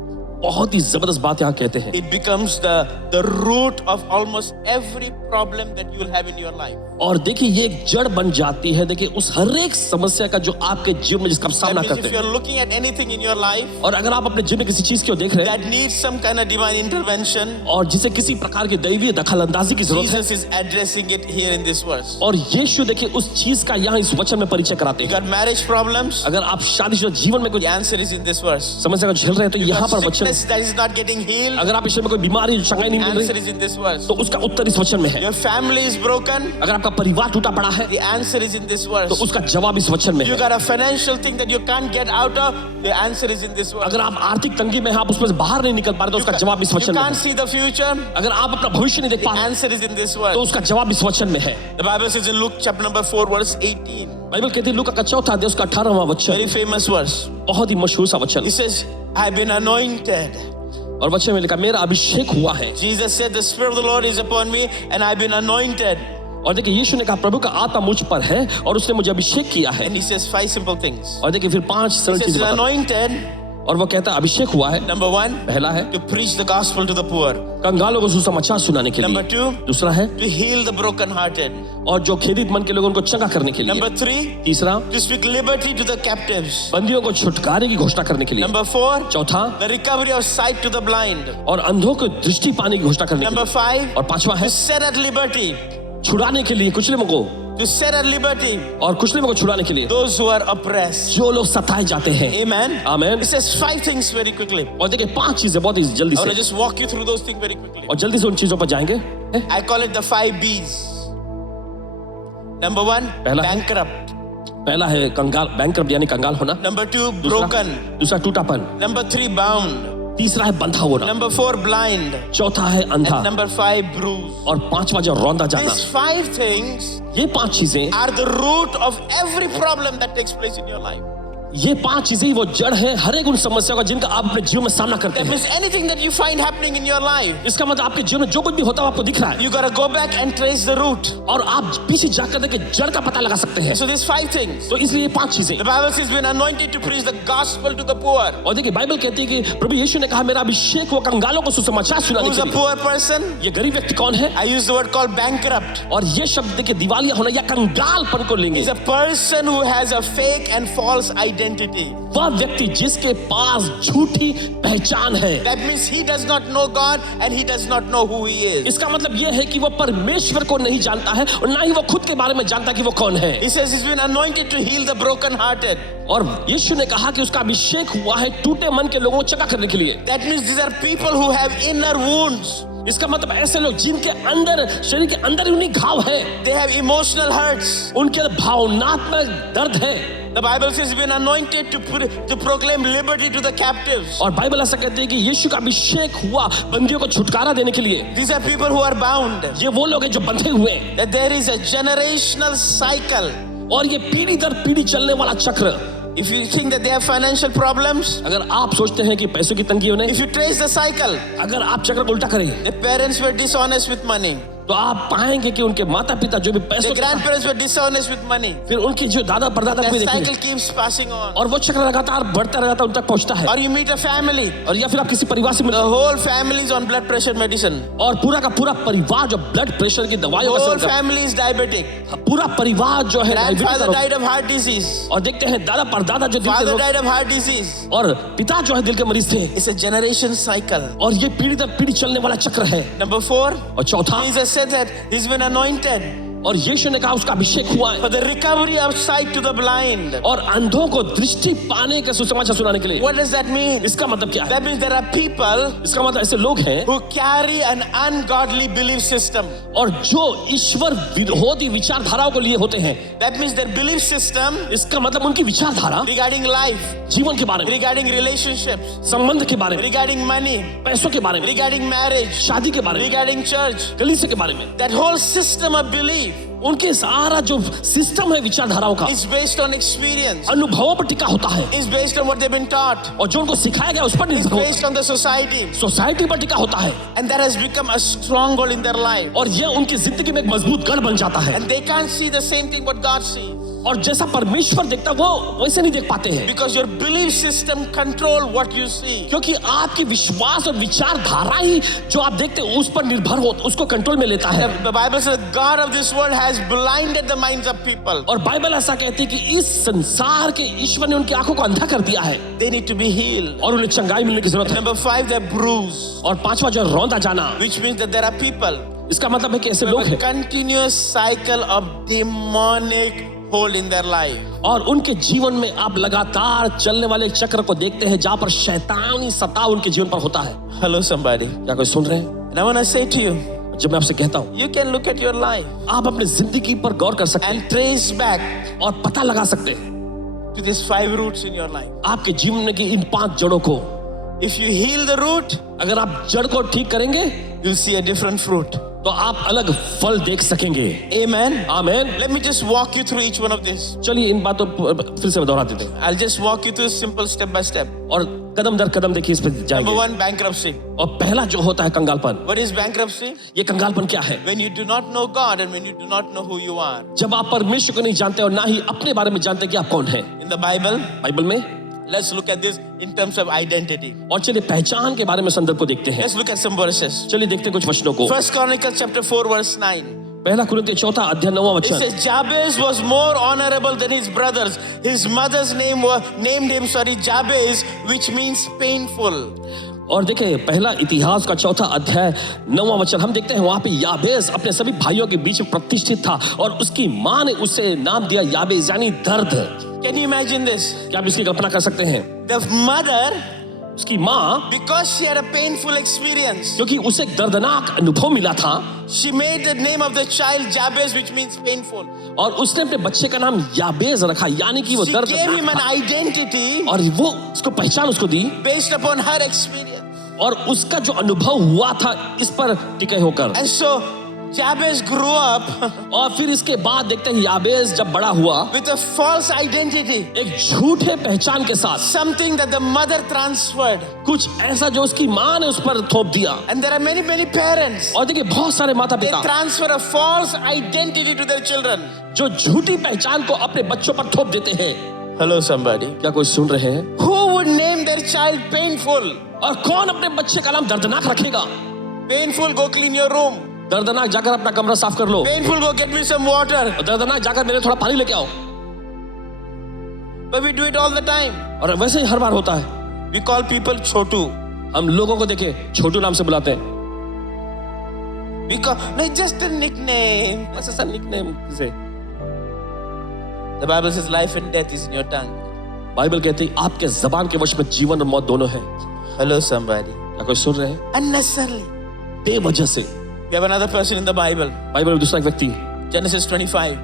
बहुत ही जबरदस्त बात यहाँ कहते हैं। It becomes the root of almost every problem that you will have in your life. और देखिए ये एक जड़ बन जाती है, देखिए उस हर एक समस्या का जो आपके जीवन में जिसका आप That सामना means करते if you हैं। are looking at anything in your life और अगर आप अपने जीवन में किसी चीज को देख रहे हैं that needs some kind of divine intervention, और जिसे किसी प्रकार की दैवीय दखल अंदाजी की जरूरत है, Jesus is addressing it here in this verse. और यीशु देखिए उस चीज का यहाँ इस वचन में परिचय कराते You हैं। got marriage problems? अगर आप शादीशुदा जीवन में कोई The answer is in this verse. समस्या को झेल रहे हैं तो You यहाँ got पर वचन, sickness that is not getting healed? अगर आप ईश्वर में कोई बीमारी चंगाई नहीं मिल Answer रही is in this verse. तो उसका उत्तर इस वचन में है। Your family is broken? अगर आपका परिवार टूटा पड़ा है The answer is in this तो verse. उसका जवाब इस वचन में You है। got a financial thing that you can't get out of? The answer is in this verse. अगर आप आर्थिक तंगी में हैं, आप उसमें से बाहर नहीं निकल पा रहे तो उसका जवाब इस You वचन में can't है। see the future? अगर आप अपना भविष्य नहीं देख पा The रहे answer is in this तो verse. उसका जवाब इस वचन में है। The Bible says in Luke chapter number 4 verse 18. Bible कहती है लूका का चौथा अध्याय उसका 18वां वचन, Very famous verse. बहुत ही मशहूर सा वचन, He says, I've been anointed. और वचन में लिखा मेरा अभिषेक हुआ है। Jesus said, the Spirit of the Lord is upon me and I've been anointed. और देखिए यीशु ने कहा प्रभु का आत्मा मुझ पर है और उसने मुझे अभिषेक किया है। And he says 5 simple things. और देखिए फिर 5 He सरल says, चीजें बताता है। anointed, और वो कहता है अभिषेक हुआ है। number 1, पहला है to preach the gospel to the poor. कंगालों को सुसमाचार सुनाने के Number लिए। 2, दूसरा है to heal the brokenhearted. और जो खेदित मन के लोगों उनको चंगा करने के लिए। Number 3, तीसरा to speak liberty to the captives. बंदियों को छुटकारे की घोषणा करने के लिए। Number 4, चौथा the recovery of sight to the blind. और अंधों को दृष्टि पाने की घोषणा करने के Number लिए। 5, और पांचवा है to set at liberty. छुड़ाने के लिए कुचले को, To set at liberty और कुचले को छुड़ाने के लिए those who are oppressed. जो लोग सताए जाते हैं। Amen. Amen. It says 5 things very quickly. और देखिए 5 चीजें बहुत ही जल्दी I want to से, just walk you through those things very quickly. और जल्दी से उन चीजों पर जाएंगे। I call it the 5 B's. Number 1, पहला- bankrupt. पहला है कंगाल, बैंकरप्ट यानी कंगाल होना। Number 2, दूसरा- broken. दूसरा टूटापन। Number 3, bound. तीसरा है बंधा होना। Number 4, blind. चौथा है अंधा। And number 5, bruised. और पांचवा जो रौंदा जाना। These 5 things ये 5 चीजें, are the root of every problem that takes place in your life. ये 5 चीजें ही वो जड़ है हर एक उन समस्याओं का जिनका आप अपने जीवन में सामना करते That हैं। means anything that you find happening in your life, इसका मतलब आपके जीवन में जो कुछ भी होता है वो आपको दिख रहा है, you gotta go back and trace the root. और आप पीछे जाकर देखिए जड़ का पता लगा सकते हैं। So these 5 things. तो इसलिए ये 5 चीजें, The Bible says been anointed to preach the gospel to the poor. और देखिए बाइबल कहती है कि प्रभु यीशु ने कहा मेरा अभिषेक वो कंगालों को सुसमाचार सुनाने Who's के a लिए। poor person? ये गरीब व्यक्ति कौन है? I use the word called bankrupt. और ये शब्द देखिए दिवालिया होना या कंगालपन को लेंगे। Is a person who has a fake and false identity. वह व्यक्ति जिसके पास झूठी पहचान है। That means he does not know God and he does not know who he is. इसका मतलब यह है कि वो परमेश्वर को नहीं जानता है और ना ही वो खुद के बारे में जानता कि वो कौन है। He says he's been anointed to heal the brokenhearted. और यीशु ने कहा कि उसका अभिषेक हुआ है टूटे मन के लोगों को चंगा करने के लिए। That means these are people who have inner wounds. इसका मतलब ऐसे लोग जिनके अंदर, शरीर के अंदर ही उन्हीं घाव है, They have emotional hurts. उनके भावनात्मक दर्द है। The Bible says he's been anointed to proclaim liberty to the captives. और बाइबल ऐसा कहती है कि यीशु का अभिषेक हुआ बंदियों को छुटकारा देने के लिए। These are people who are bound. ये वो लोग हैं जो बंधे हुए हैं, That there is a generational cycle. और ये पीढ़ी दर पीढ़ी चलने वाला चक्र। If you think that they have financial problems, अगर आप सोचते हैं कि पैसों की तंगी होने, if you trace the cycle, अगर आप चक्र को उल्टा करें the parents were dishonest with money. तो आप पाएंगे कि उनके माता पिता जो भी The पैसों के, grandparents were dishonest with money. फिर उनकी जो दादा परदादा को भी The देखेंगे, cycle keeps passing on. और वो चक्र लगातार बढ़ता रहता है, उन तक पहुंचता है। Or you meet a family. और या फिर आप किसी परिवार से The मिलते whole family is on blood pressure medicine. और पूरा का पूरा परिवार जो ब्लड प्रेशर की दवाइयों का Whole सेवन करता family is diabetic. है, पूरा परिवार जो है डायबिटीज का Grandfather रोग, died of heart disease. और देखते हैं दादा परदादा जो दिल के Father रोग, died of heart disease. और पिता जो है दिल के मरीज थे, It's a generation cycle. और ये पीढ़ी दर पीढ़ी चलने वाला चक्र है। Number 4, और चौथा, Jesus said that he's been anointed और यीशु ने कहा उसका अभिषेक हुआ है for the recovery of sight to the blind. और अंधों को दृष्टि पाने के सुसमाचार सुनाने के लिए। What does that mean? इसका मतलब क्या है? That means there are people इसका मतलब ऐसे लोग हैं who carry an ungodly belief system. और जो ईश्वर विरोधी विचारधाराओं को लिए होते हैं। That means their belief system इसका मतलब उनकी विचारधारा regarding life, जीवन के बारे में, regarding relationships, संबंध के बारे में, regarding money, पैसों के बारे में, regarding marriage, शादी के बारे में, regarding church. कलीसिया के बारे में, That whole system of belief उनके सारा जो सिस्टम है विचारधाराओं का is based on experience, अनुभवों पर टिका होता है, is based on what they've been taught, और जो उनको सिखाया गया उस पर is निर्भर होता based on the society. है, सोसाइटी पर टिका होता है, And that has become a stronghold in their life. और ये उनकी जिंदगी में एक मजबूत गढ़ बन जाता है। And they can't see the same thing what God sees. और जैसा परमेश्वर देखता वो वैसे नहीं देख पाते हैं, Because your belief system control what you see. क्योंकि आपकी विश्वास और विचारधारा ही जो आप देखते हैं उस पर निर्भर हो, उसको कंट्रोल में लेता है। The Bible says God of this world has blinded the minds of people. और बाइबल ऐसा कहती है कि इस संसार के ईश्वर ने उनकी आंखों को अंधा कर दिया है They need to be healed. और उन्हें चंगाई मिलने की जरूरत है। Number 5, they're bruised, और पांचवा जो रौंदा जाना, which means that there are people इसका मतलब है कि ऐसे who लोग have a हैं continuous cycle of demonic hold in their life. और उनके जीवन में आप लगातार चलने वाले एक चक्र को देखते हैं जहां पर शैतानी सताव उनके जीवन पर होता है। Hello, somebody. क्या कोई सुन रहे हैं? And I want to say to you, जब मैं आपसे कहता हूं, you can look at your life आप अपनी जिंदगी पर गौर कर सकते and trace back हैं और पता लगा सकते हैं to these 5 roots in your life. आपके जीवन की इन 5 जड़ों को। If you heal the root, अगर आप जड़ को ठीक करेंगे you'll see a different fruit. तो आप अलग फल देख सकेंगे। Amen. आमीन। Let me just walk you through each one of these. चलिए इन बातों पर फिर से दोहरा देते हैं I'll just walk you through simple step by step. और कदम दर कदम देखिए इस पर Number जाएंगे। 1, bankruptcy. और पहला जो होता है कंगालपन। What is bankruptcy? ये कंगालपन क्या है? When you do not know God and when you do not know who you are. जब आप परमेश्वर को नहीं जानते और ना ही अपने बारे में जानते कि आप कौन हैं। In the Bible, बाइबल में let's look at this in terms of identity. और चलिए पहचान के बारे में संदर्भ को देखते हैं। Let's look at some verses. चलिए देखते हैं कुछ वचनों को। First Chronicles chapter 4 verse 9. पहला कुरिन्थियों 4 अध्याय 9 It वचन। says Jabez was more honorable than his brothers. His mother's name named him Jabez, which means painful. और देखिए पहला इतिहास का 4 अध्याय 9 वचन हम देखते हैं वहां पे याबेस अपने सभी भाइयों के बीच में प्रतिष्ठित था और उसकी मां ने उसे नाम दिया याबेस यानी दर्द। Can you imagine this? क्या आप इसकी कल्पना कर सकते हैं? The mother, उसकी मां because she had a painful experience, क्योंकि उसे एक दर्दनाक अनुभव मिला था she made the name of the child Jabez, which means painful. और उसने अपने बच्चे का नाम याबेस रखा यानी कि वो She दर्द gave him an identity और वो उसको पहचान उसको दी based upon her experience. और उसका जो अनुभव हुआ था इस पर टिके होकर। And so Jabez grew up और फिर इसके बाद देखते हैं याबेस जब बड़ा हुआ with a false identity, एक झूठे पहचान के साथ, something that the mother transferred. कुछ ऐसा जो उसकी मां ने उस पर थोप दिया। And there are many parents. और देखिए बहुत सारे माता They पिता transfer a false identity to their children. जो झूठी पहचान को अपने बच्चों पर थोप देते हैं। Hello, somebody. क्या कोई सुन रहे हैं? Who would name their child painful? और कौन अपने बच्चे का नाम दर्दनाक रखेगा? Painful, go clean your room. दर्दनाक जाकर अपना कमरा साफ कर लो। Painful, go get me some water. और दर्दनाक जाकर मेरे थोड़ा पानी लेके आओ। But we do it all the time. और वैसे ही हर बार होता है। We call people Chotu. हम लोगों को देखे छोटू नाम से बुलाते हैं। We call, no, it's just a nickname. बस ऐसा निकनेम से। The Bible says life and death is in your tongue. Bible कहती है आपके जबान के वश में जीवन और मौत दोनों है। Hello, somebody. क्या कोई सुन रहे हैं? Unnecessarily. बेवजह से। We have another person in the Bible. Bible में दूसरा एक व्यक्ति Genesis 25.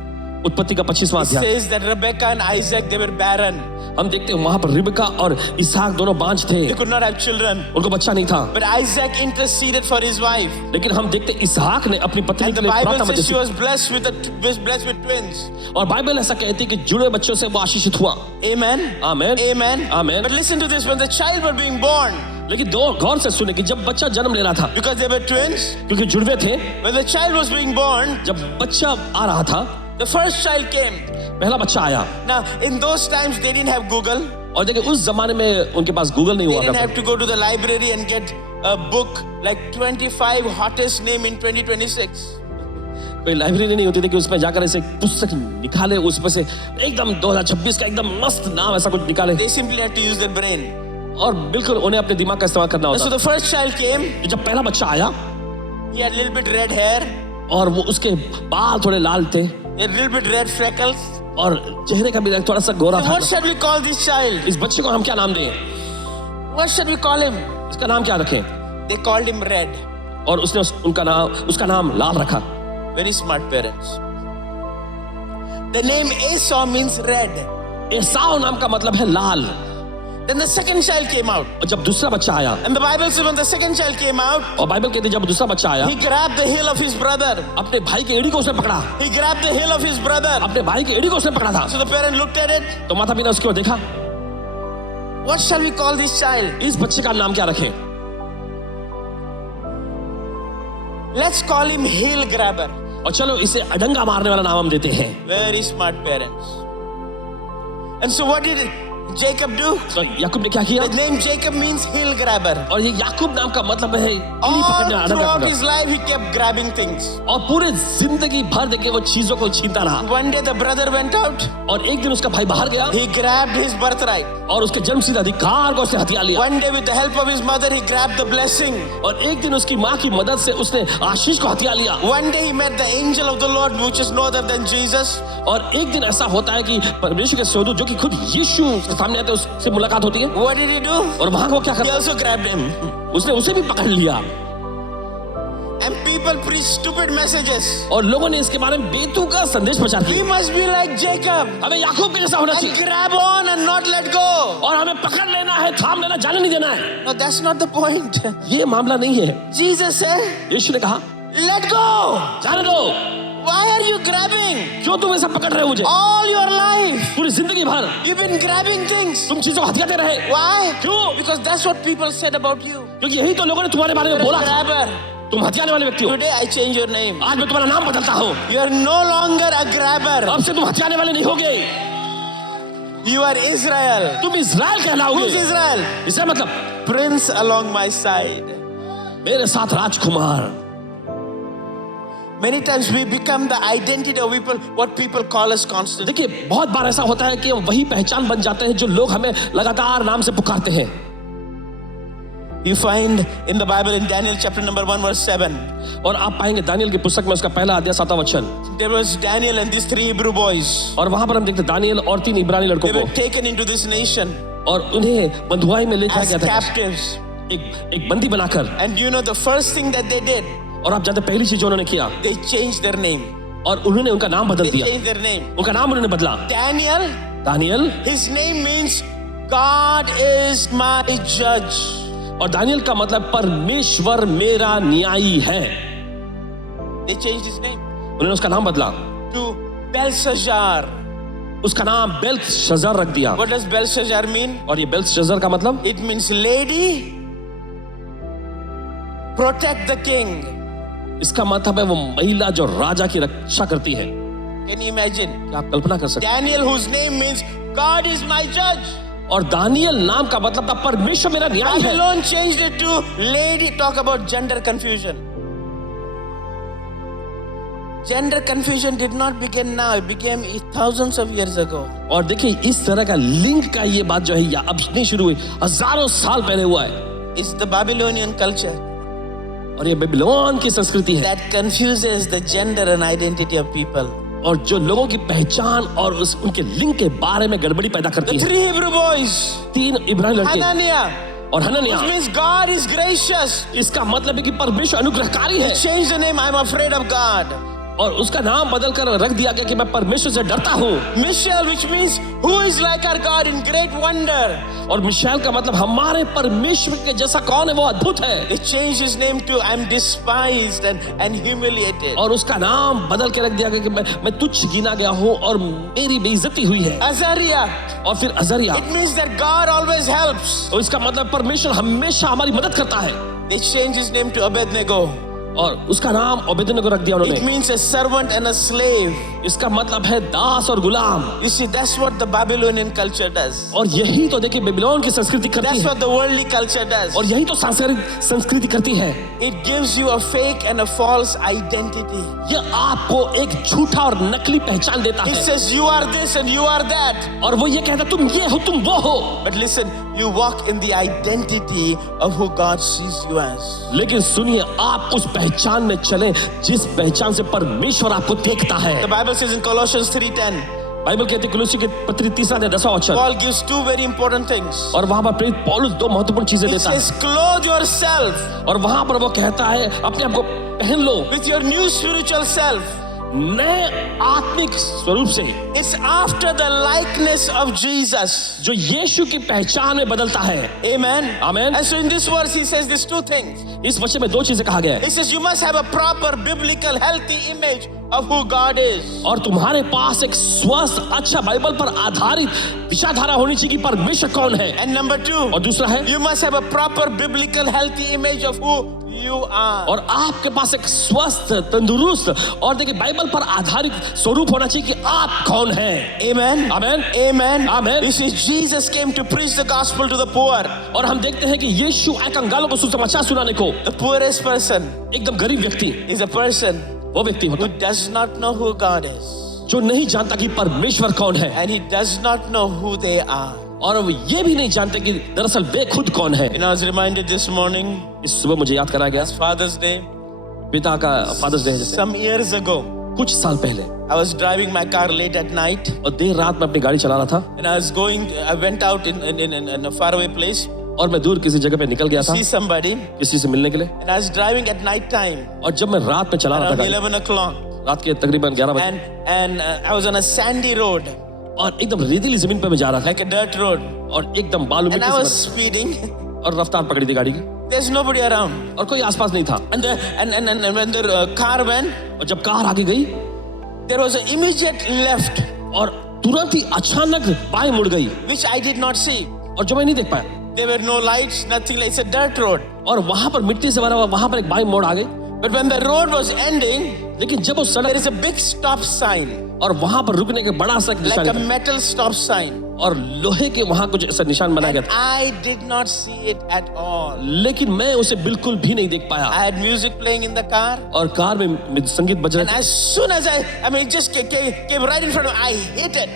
उत्पत्ति का 25वां It अध्याय। says that Rebecca and Isaac, they were barren. हम देखते हैं वहां पर रिबका और इसहाक दोनों बांझ थे, They could not have children. उनको बच्चा नहीं था। But Isaac interceded for his wife. लेकिन हम देखते हैं इसहाक ने अपनी पत्नी And के the लिए Bible प्रार्थना says she Madhya was blessed with twins. और बाइबल ऐसा कहती है कि जुड़े बच्चों से वो आशीषित हुआ। Amen. Amen Amen. Amen. But listen to this, when the child were being born, लेकिन दो गौर से सुने कि जब बच्चा जन्म ले रहा था, because they were twins, क्योंकि जुड़वे थे, when the child was being born, जब बच्चा आ रहा था, the first child came. पहला बच्चा आया। Now, in those times, they didn't have Google. और देखिए उस जमाने में उनके पास गूगल नहीं They हुआ didn't था, have to go to the library and get a book like 25 hottest name in 2026. कोई लाइब्रेरी नहीं होती थी कि उसमें जाकर ऐसे पुस्तक निकाले, उसमें से एकदम 2026 का एकदम मस्त नाम ऐसा कुछ निकाले। They simply had to use their brain. और बिल्कुल उन्हें अपने दिमाग का इस्तेमाल करना And so होता। the first child came. जब पहला बच्चा आया He had a little bit red hair, और वो उसके बाल थोड़े लाल थे he had a little bit red freckles. और चेहरे का भी रंग थोड़ा सा गोरा So था। what shall we call this child? इस बच्चे को हम क्या नाम दें? What shall we call him? इसका नाम क्या रखें? They called him Red. और उसने उसका नाम लाल रखा। Very smart parents. The name Esau means red. एसाव नाम का मतलब है लाल। Then the second child came out. और जब दूसरा बच्चा आया, And the Bible says when the second child came out, और बाइबल कहती है जब दूसरा बच्चा आया, he grabbed the heel of his brother. अपने भाई के एड़ी को उसने पकड़ा। He grabbed the heel of his brother. अपने भाई के एड़ी को उसने पकड़ा था। So the parent looked at it. तो माता पिता उसकी ओर देखा, What shall we call this child? इस बच्चे का नाम क्या रखें? Let's call him heel grabber. और चलो इसे अडंगा मारने वाला नाम हम देते हैं। Very smart parents. And so what did Jacob do? तो याकूब ने क्या किया? The name Jacob means heel grabber. और ये याकूब नाम का मतलब है कीड़ी All पकड़ने वाला throughout का his life, he kept grabbing things. और पूरे जिंदगी भर देखे वो चीजों को छीनता रहा। One day the brother went out. और एक दिन उसका भाई बाहर गया He grabbed his birthright. और उसके जन्मसिद्ध अधिकार को उसने हथिया लिया। One day with the help of his mother, he grabbed the blessing. और एक दिन उसकी माँ की मदद से उसने आशीष को हथिया लिया। One day he met the angel of the Lord, which is no other than Jesus. और एक दिन ऐसा होता है कि परमेश्वर के स्वर्गदूत जो कि खुद यीशु के सामने आते हैं उससे मुलाकात होती है। What did he do? और वहां वो क्या He करता है? also grabbed him. उसने उसे भी पकड़ लिया। And people preach stupid messages. और लोगों ने इसके बारे में बेतुका संदेश प्रचार We किया। must be like Jacob हमें याकूब के जैसा होना and चाहिए grab on and not let go. और हमें पकड़ लेना है, थाम लेना, जाने नहीं देना है। No, that's not the point. ये मामला नहीं है। Jesus said, यीशु ने कहा let go. जाने दो। Why are you grabbing? क्यों तुम ऐसा पकड़ रहे हो मुझे? All your life, पूरी जिंदगी भर you've been grabbing things. तुम चीजों को हथियाते रहे। Why? क्यों? Because that's what people said about you. क्योंकि यही तो लोगों ने तुम्हारे बारे में You're बोला a था। grabber. तुम हथियाने वाले व्यक्ति हो। Today I change your name. आज मैं तुम्हारा नाम बदलता हूँ। You're no longer a grabber. अब से तुम हथियाने वाले नहीं होगे। You are Israel. तुम इज़राइल कहलाओगे। Who's Israel? इसका मतलब Prince along my side. मेरे साथ राजकुमार। Many times we become the identity of people, what people call us constantly. देखिए बहुत बार ऐसा होता है कि हम वही पहचान बन जाते हैं जो लोग हमें लगातार नाम से पुकारते हैं। You find in the Bible in Daniel chapter number 1 verse 7. और आप पाएंगे दानियल की पुस्तक में उसका पहला अध्याय 7वां वचन। There was Daniel and these 3 Hebrew boys. और वहां पर हम देखते हैं दानियल और 3 इब्रानी लड़कों They को were taken into this nation और उन्हें बंधुआई में ले जाया as गया था captives. एक बंदी बनाकर। And you know the first thing that they did, और आप जानते हैं पहली चीज जो उन्होंने किया they changed their name. और उन्होंने उनका नाम बदल They दिया। changed their name. उनका नाम उन्होंने बदला। Daniel, दानियल his name means God is my judge. और दानियल का मतलब परमेश्वर मेरा न्यायी है। They changed his name उन्होंने उसका नाम बदला। to Belshazzar. उसका नाम बेल्तशस्सर रख दिया। What does Belshazzar mean? और ये बेल्तशस्सर का मतलब It means lady, protect the king. इसका मतलब है वो महिला जो राजा की रक्षा करती है। Can you imagine? क्या आप कल्पना कर सकते Daniel, whose name means God is my judge. हैं? और दानियल नाम का मतलब था परमेश्वर मेरा न्यायी है। Babylon changed it to lady. Talk about gender confusion. Gender confusion did not begin now. It began thousands of years ago. और देखिए इस तरह का लिंग का ये बात जो है या अब नहीं शुरू हुई, हजारों साल पहले हुआ है। It's the Babylonian culture और ये बेबीलोन की संस्कृति है that confuses the gender and identity of people. और जो लोगों की पहचान और उनके लिंग के बारे में गड़बड़ी पैदा करती The है। 3 Hebrew boys, 3 इब्रानी लड़के Hananiah, और हनन्याह, which means God is gracious. इसका मतलब है कि परमेश्वर अनुग्रहकारी है। Change the name. I'm afraid of God. और उसका नाम बदल कर रख दिया गया कि मैं परमेश्वर से डरता हूँ। Michelle, which means who is like our God in great wonder. और मिशेल का मतलब हमारे परमेश्वर के जैसा कौन है, वो अद्भुत है। They changed his name to I'm despised and humiliated. और उसका नाम बदल के रख दिया गया कि मैं तुच्छ गिना गया हूँ और मेरी बेइज्जती हुई है। Azariah, और फिर अजरिया, it means that God always helps. और इसका मतलब परमेश्वर हमेशा हमारी मदद करता है। They changed his name to Abednego. और उसका नाम ओबेदनेगो को रख दिया It उन्होंने। means a servant and a slave. इसका मतलब है दास और गुलाम। You see, that's what the Babylonian culture does. और यही तो देखिए बेबीलोन की संस्कृति करती That's है। what the worldly culture does. और यही तो सांसारिक संस्कृति करती है। It gives you a fake and a false identity. ये आपको एक झूठा और नकली पहचान देता It है। says you are this and you are that. और वो ये कहता तुम ये हो तुम वो हो। But listen, you walk in the identity of who God sees you as. लेकिन सुनिए आप उस पहचान में चले जिस पहचान से परमेश्वर आपको देखता है। The Bible says in Colossians 3:10, Bible कहती है कुलुस्सी के पत्री 3:10 वचन। Paul gives 2 very important things. और वहां पर प्रेरित पौलुस 2 महत्वपूर्ण चीजें He देता है। says, clothe yourself और वहां पर वो कहता है अपने आप को पहन लो with your new spiritual self. नए आत्मिक स्वरूप से, It's after the likeness of Jesus. जो यीशु की पहचान में बदलता है। Amen. Amen. And so in this verse, he says these 2 things. इस वचन में 2 चीजें कहा गया है। He says you must have a proper biblical healthy image of who God is. और तुम्हारे पास एक स्वस्थ अच्छा बाइबल पर आधारित विचारधारा होनी चाहिए कि परमेश्वर कौन है। And number 2, और दूसरा है you must have a proper biblical healthy image of who you are. और आपके पास एक स्वस्थ, तंदुरुस्त और देखिए बाइबल पर आधारित स्वरूप होना चाहिए कि आप कौन हैं। Amen. Amen, Amen. Amen. You see, Jesus came to preach the gospel to the poor. और हम देखते हैं कि यीशु आए कंगालों को सुसमाचार सुनाने को। The poorest person एकदम गरीब व्यक्ति is a person वो व्यक्ति होता who does not know who God is. जो नहीं जानता कि परमेश्वर कौन है, And he does not know who they are. और वो ये भी नहीं जानते कि दरअसल वे खुद कौन है। You know, I was reminded this morning, इस सुबह मुझे याद कराया गया Father's Day, पिता का फादर्स डे है जैसे some years ago. कुछ साल पहले, I was driving my car late at night, और देर रात में अपनी गाड़ी चला रहा था and I went out in a faraway place, और मैं दूर किसी जगह पे निकल गया था see somebody, किसी से मिलने के लिए। and I was driving at night time, और जब मैं रात में चला रहा था around गाड़ी, 11 o'clock, रात के तकरीबन 11 बजे, and I was on a sandy road, और एकदम रेतीली जमीन पे मैं जा रहा था like a dirt road, और एकदम बालू and I मिट्टी was से speeding. भरा, और रफ्तार पकड़ी थी गाड़ी की There's nobody around, और कोई आसपास नहीं था। and when the car went, और जब कार आगे गई there was an immediate left, और तुरंत ही अचानक बाएं मुड़ गई, which I did not see. और जो मैं नहीं देख पाया, There were no lights, nothing. It's a dirt road. और वहां पर मिट्टी से भरा हुआ वहां पर एक बाएं मोड़ आ गई। But when the road was ending, लेकिन जब वो there सड़क is a big stop sign, और वहां पर रुकने के बड़ा सा एक like निशान a था, metal stop sign. और लोहे के वहां कुछ ऐसा निशान बनाया गया And था, I did not see it at all. लेकिन मैं उसे बिल्कुल भी नहीं देख पाया। I had music playing in the car, और कार में संगीत बज and रहे थे, as soon as I mean, it just came right in front of me. I hit it.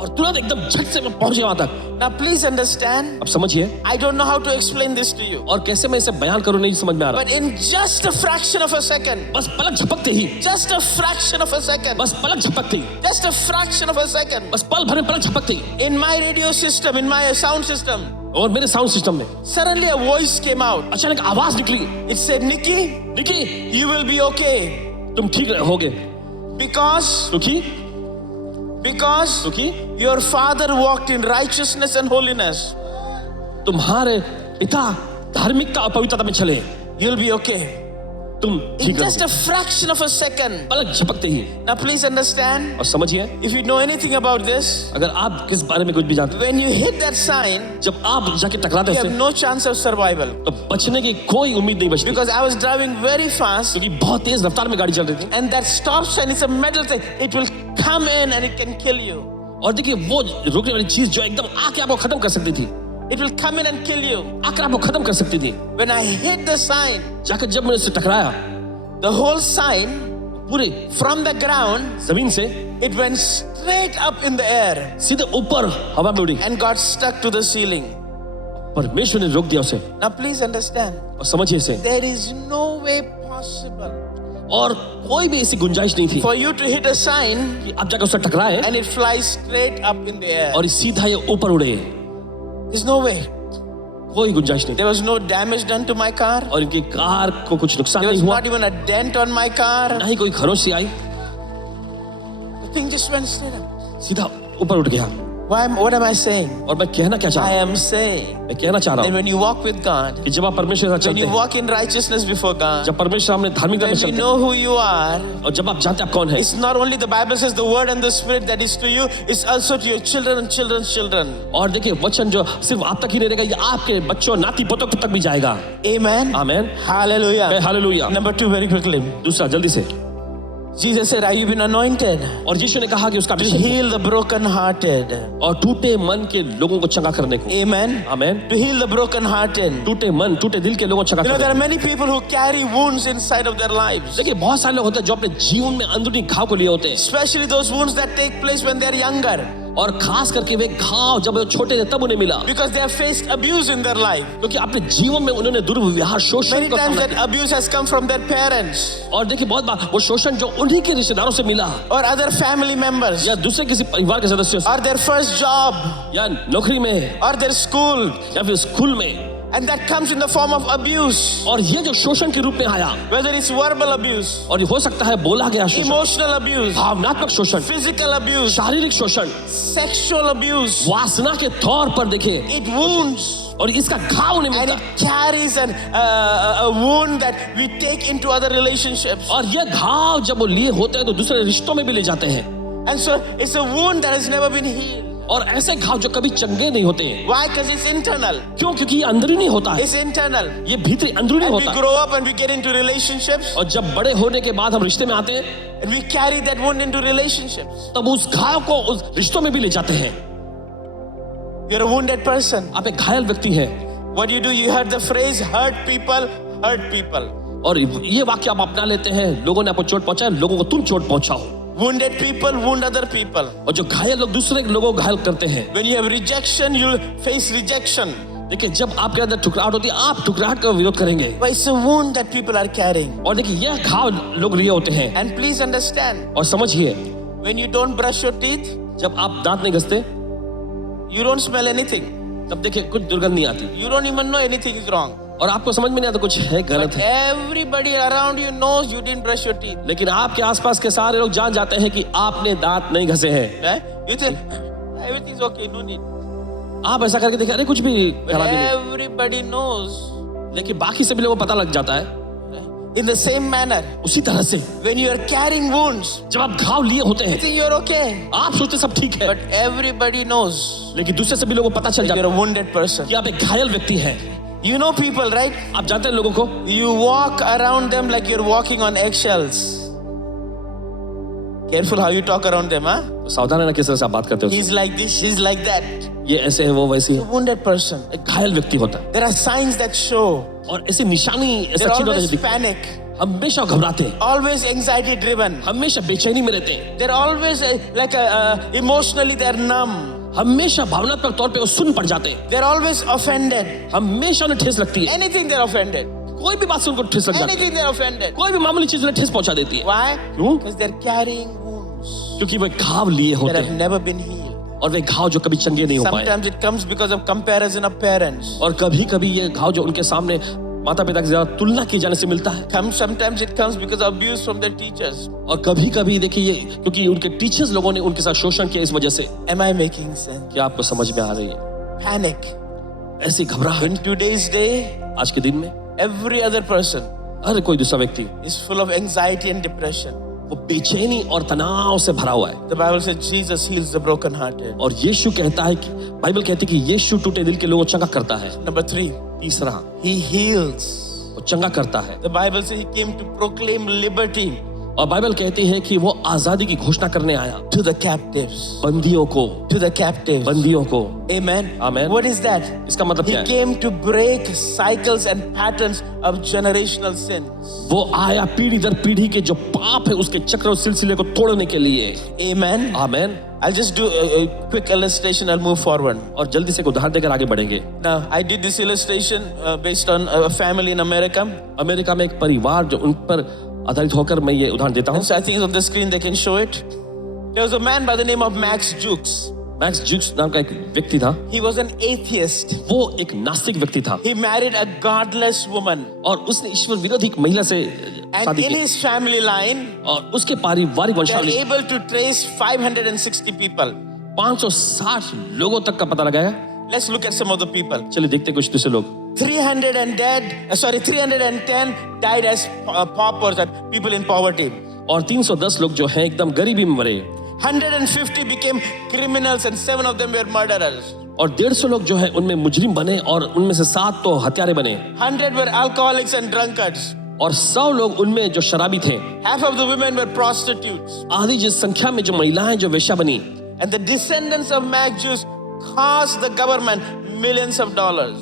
और तुरंत एकदम झट से मैं पहुंच गया वहां तक। Now, please understand. अब समझिए, I don't know how to explain this to you, और कैसे मैं इसे बयान करूं नहीं समझ में आ रहा। but in just a fraction of a second, बस पलक झपकते ही, just a fraction of a second, बस पलक झपकते ही, just a fraction of a second, बस पल भर में पलक झपकते ही, in my radio system, in my sound system, और मेरे साउंड सिस्टम में suddenly a voice came out. अचानक आवाज निकली, It said, Nikki, Nikki you will be okay. तुम ठीक रहोगे। Because सुखी your father walked in righteousness and holiness. तुम्हारे पिता धार्मिकता और पवित्रता में चले, You'll be okay. तुम In ठीक just रहोगे। a fraction of a second. पलक झपकते ही। Now please understand, और समझिए, if you know anything about this, अगर आप किस बारे में कुछ भी जानते when you hit that sign, हैं, जब आप जाके टकराते you have हैं no chance of survival. तो बचने की कोई उम्मीद नहीं बचती, Because I was driving very fast, क्योंकि बहुत तेज रफ्तार में गाड़ी चल रही थी। and that stop sign is a metal thing. It will come in and it can kill you. और देखिए वो रोकने वाली चीज जो एकदम आके आपको खत्म कर सकती थी, It will come in and kill you. आकर आपको खत्म कर सकती थी। When I hit the sign, जाकर जब मैंने उससे टकराया, the whole sign पूरी from the ground, जमीन से it went straight up in the air सीधे ऊपर हवा में उड़ी, and got stuck to the ceiling. परमेश्वर ने रोक दिया उसे। Now please understand, और समझिए इसे, there is no way possible और कोई भी ऐसी गुंजाइश नहीं थी for you to hit a sign कि आप जाकर उससे टकराए and it flies straight up in the air. और सीधा ये ऊपर उड़े। There's no way. कोई गुंजाइश नहीं थी। There was no damage done to my car. और इनकी कार को कुछ नुकसान There नहीं was हुआ, not even a dent on my car. ना ही कोई खरोंच सी आई, The thing just went straight up. सीधा ऊपर उठ गया। What am I saying? और मैं कहना क्या चाह I रहा हूँ, am saying मैं कहना चाह रहा that हूँ when you walk with God, कि जब आप परमेश्वर के साथ when चलते you हैं, walk in righteousness before God, जब परमेश्वर सामने धार्मिकता में when you चलते know who you are, हैं, और जब आप जानते हैं आप कौन है, it's not only the Bible says the word and the spirit that is to you, it's also to your children and children's children. और देखिए वचन जो सिर्फ आप तक ही नहीं रहेगा, ये आपके बच्चों नाती पोतों तक भी जाएगा। Amen. आमेन, Hallelujah. Hallelujah. Number 2, very quickly. दूसरा जल्दी से, Jesus said, "Have you been anointed और यीशु ने कहा कि उसका to Abhishek heal the broken-hearted?" और टूटे मन के लोगों को चंगा करने को। Amen. Amen, To heal the broken-hearted. टूटे मन टूटे दिल के लोगों को चंगा You know, there करने are many people who carry wounds inside of their lives, को। देखिए बहुत सारे लोग होते हैं जो अपने जीवन में अंदरूनी घाव को लिए होते हैं, especially those wounds that take place when they're younger, और खास करके वे घाव जब वो छोटे थे तब उन्हें मिला, because they have faced abuse in their life. क्योंकि अपने जीवन में उन्होंने दुर्व्यवहार शोषण Many का times सामना that abuse has come from their parents किया। और देखिए बहुत बार वो शोषण जो उन्हीं के रिश्तेदारों से मिला, or other family members, या दूसरे किसी परिवार के सदस्यों से, or their first job, या नौकरी में, or their school, या फिर स्कूल में, and that comes in the form of abuse, और ये जो शोषण के रूप में आया, whether it's verbal abuse, और ये हो सकता है बोला गया शोषण, emotional abuse, भावनात्मक शोषण, physical abuse, शारीरिक शोषण, sexual abuse. वासना के तौर पर देखे, It wounds और इसका घाव नहीं and मिलता, it carries a wound that we take into other relationships. और ये घाव जब वो लिए होते हैं तो दूसरे रिश्तों में भी ले जाते हैं, And so it's a wound that has never been healed. और ऐसे घाव जो कभी चंगे नहीं होते हैं। Why? Because it's internal. क्यों? क्योंकि ये अंदरी नहीं होता है, It's internal. ये भीतरी अंदरूनी And we होता है। grow up and we get into relationships और जब बड़े होने के बाद हम रिश्ते में आते हैं, and we carry that wound into relationships. तब उस घाव को उस रिश्तों में भी ले जाते हैं। You're a wounded person. आप एक घायल व्यक्ति हैं। What do? You heard the phrase hurt people, hurt people. और ये वाक्य आप अपना लेते हैं, लोगों ने आपको चोट पहुंचाया, लोगों को तुम चोट पहुंचाओ। Wounded people wound other people. और जो घायल लोग दूसरे लोगों को घायल करते हैं। When you have rejection, you'll face rejection. देखिए, जब आपके अंदर ठुकराहट होती है, आप ठुकराहट का विरोध करेंगे। But it's a wound that people are carrying. और देखिए, यह घाव लोग लिए होते हैं। And please understand, और समझिए, when you don't brush your teeth, जब आप दांत नहीं घसते, you don't smell anything. तब देखिए कुछ दुर्गंध नहीं आती You don't even know anything is wrong. और आपको समझ में नहीं आता कुछ है, गलत But है। everybody around you knows you didn't brush your teeth. लेकिन आपके आसपास के सारे लोग जान जाते हैं कि आपने दांत नहीं घसे हैं। Right? You think everything's okay, no need. आप ऐसा करके देखिए, अरे कुछ भी But खराबी नहीं। everybody knows. लेकिन बाकी सभी लोगों को पता लग जाता है। In the same manner, उसी तरह से when you are carrying wounds, जब आप घाव लिए होते you हैं, think you're okay. आप सोचते सब ठीक है, But everybody knows लेकिन दूसरे सभी लोगों को पता चल you're जाता a है wounded person. कि आप एक घायल व्यक्ति हैं। You know people, right? आप जानते हैं लोगों को, You walk around them like you're walking on eggshells. Careful how you talk around them, huh? तो सावधान रहना किस तरह से आप बात करते हो। He's like this, she's like that. ये ऐसे है, वो वैसी A है। wounded person. एक घायल व्यक्ति होता है There are signs that show. और ऐसी निशानी, ऐसा They're चिन्ह होता है always जो दिखता है। panic, हमेशा घबराते हैं, always anxiety driven. हमेशा बेचैनी में रहते हैं, They're always emotionally they're numb. हमेशा भावनात्मक तौर पे वो सुन पड़ जाते हैं, They're always offended. हमेशा उन्हें ठेस लगती है। Anything they're offended. कोई भी बात से उनको ठेस लग जाती है, Anything they're offended. कोई भी मामूली चीज उन्हें ठेस पहुंचा देती है। Why? क्यों? Because they're carrying wounds क्योंकि वे घाव लिए that होते have हैं never been healed. और वे घाव जो कभी चंगे नहीं हो पाए। Sometimes it comes because of comparison of parents. और कभी कभी ये घाव जो उनके सामने माता पिता की ज्यादा तुलना किए जाने से मिलता है। Sometimes it comes because of abuse from their teachers. और कभी कभी देखिए ये क्योंकि उनके टीचर्स लोगों ने उनके साथ शोषण किया, इस वजह से। Am I making sense? क्या आपको समझ में आ रही है? Panic. ऐसी घबराहट In today's day, आज के दिन में every other person हर कोई दूसरा व्यक्ति is full of anxiety and depression. वो बेचैनी और तनाव से भरा हुआ है। The Bible says Jesus heals the brokenhearted. और यीशु कहता है कि बाइबल कहती है कि यीशु टूटे दिल के लोगों को चंगा करता है। Number 3, तीसरा, he heals. वो चंगा करता है। The Bible says he came to proclaim liberty और बाइबल कहती है कि वो आजादी की घोषणा करने आया to the captives. बंदियों को, To the captives. बंदियों को। Amen. Amen. What is that? इसका मतलब He क्या है? came to break cycles and patterns of generational sins. वो आया पीढ़ी दर पीढ़ी के जो पाप है उसके चक्र और सिलसिले को तोड़ने के लिए। Amen. Amen. I'll just do a quick illustration. I'll move forward. और जल्दी से एक उदाहरण देकर आगे बढ़ेंगे। Now, I did this illustration based on a family in America. America में एक परिवार जो उन पर आधारित होकर मैं ये उदाहरण देता हूँ। And so I think it's on the screen, they can show it. There was a man by the name of Max Jukes. Max Jukes नाम का एक व्यक्ति था। He was an atheist. वो एक नास्तिक व्यक्ति था He married a godless woman. और उसने ईश्वर विरोधी एक महिला से And शादी in की his family line, और उसके पारिवारिक they are वंशावली able to trace 560 people. 560 लोगों तक का पता लगाया। Let's look at some of the people. चलिए देखते हैं कुछ दूसरे लोग। 310 died as paupers, people in poverty. और 310 लोग जो हैं एकदम गरीबी में मरे 150 became criminals and 7 of them were murderers. और 150 लोग जो हैं उनमें मुजरिम बने और उनमें से 7 तो हत्यारे बने 100 were alcoholics and drunkards. और 100 लोग उनमें जो शराबी थे। Half of the women were prostitutes. आधी जिस संख्या में जो महिलाएं जो वेश्या बनी And the descendants of Max Jews cost the government millions of dollars.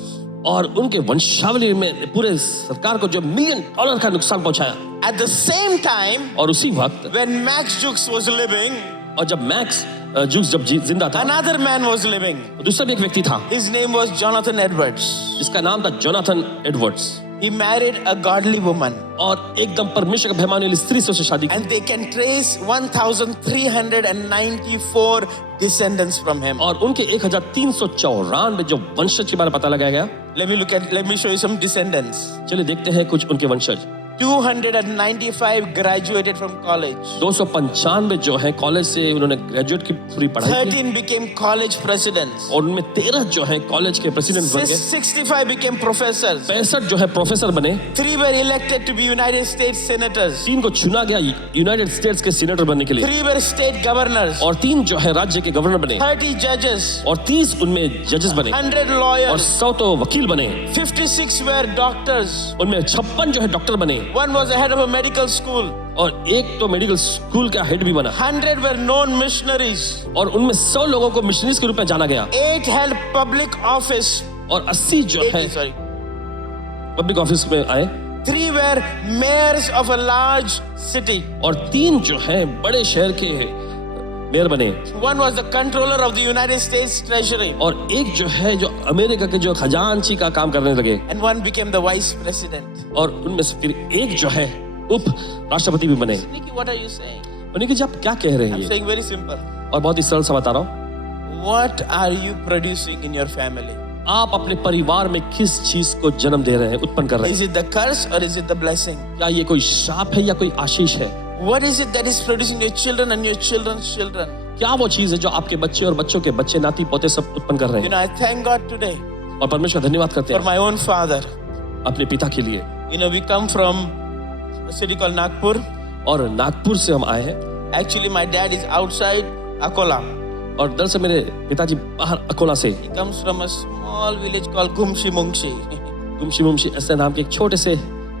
और उनके वंशावली में पूरे सरकार को जो $1 मिलियन का नुकसान पहुंचाया। At the same time, और उसी वक्त when Max Jukes was living, और जब मैक्स जूक्स जब जिंदा था another man was living. दूसरा भी एक व्यक्ति था His name was Jonathan Edwards. जिसका नाम था Jonathan Edwards He married a godly woman. और एकदम परमेश्वर का भयमाने वाली स्त्री से उसने शादी की And they can trace 1,394 descendants from him. और उनके 1394 जो वंशज के बारे में पता लगाया गया। Let me show you some descendants. चलिए देखते हैं कुछ उनके वंशज। 295 graduated from college. 295 जो है कॉलेज से उन्होंने ग्रेजुएट की पूरी पढ़ाई की 13 became college presidents. और उनमें 13 जो है कॉलेज के प्रेसिडेंट बन गए 65 became professors. 65 जो है प्रोफेसर बने 3 were elected to be United States senators. 3 को चुना गया यूनाइटेड स्टेट्स के सीनेटर बनने के लिए 3 were state governors. और 3 जो है राज्य के गवर्नर बने 30 judges. और 30 उनमें जजेस बने 100 और lawyers. 100 तो वकील बने 56 were doctors. उनमें 56 जो है डॉक्टर बने 1 was the head of a medical school. और एक तो मेडिकल स्कूल का हेड भी बना 100 were known missionaries. और उनमें 100 लोगों को मिशनरीज के रूप में जाना गया 8 held public office. और 80 जो है 80, sorry. पब्लिक ऑफिस में आए 3 were mayors of a large city. और 3 जो है बड़े शहर के मेयर बने 1 was the controller of the United States Treasury. और एक जो है जो अमेरिका के जो खजांची का काम करने लगे And 1 became the vice president. और उनमें से फिर एक जो है उप राष्ट्रपति भी बने Nikki, what are you saying? उन्हीं जी आप क्या कह रहे हैं I'm ये? saying very simple. और बहुत ही सरल सा बता रहा हूँ What are you producing in your family? आप अपने परिवार में किस चीज को जन्म दे रहे हैं उत्पन्न कर रहे Is हैं it the curse or is it the blessing? क्या ये कोई श्राप है या कोई आशीष है What is it that is producing your children and your children's children? क्या वो चीज है जो आपके बच्चे और बच्चों के बच्चे नाती पोते सब उत्पन्न कर रहे You हैं know, I thank God today और परमेश्वर का धन्यवाद करते for हैं my own father. अपने पिता के लिए You know, we come from a city called Nagpur. और नागपुर से हम आए हैं Actually, my dad is outside Akola. और दरअसल मेरे पिताजी बाहर अकोला से He comes from a small village called Gumshi Mungshi. गुमशी मुमशी ऐसे नाम के एक छोटे से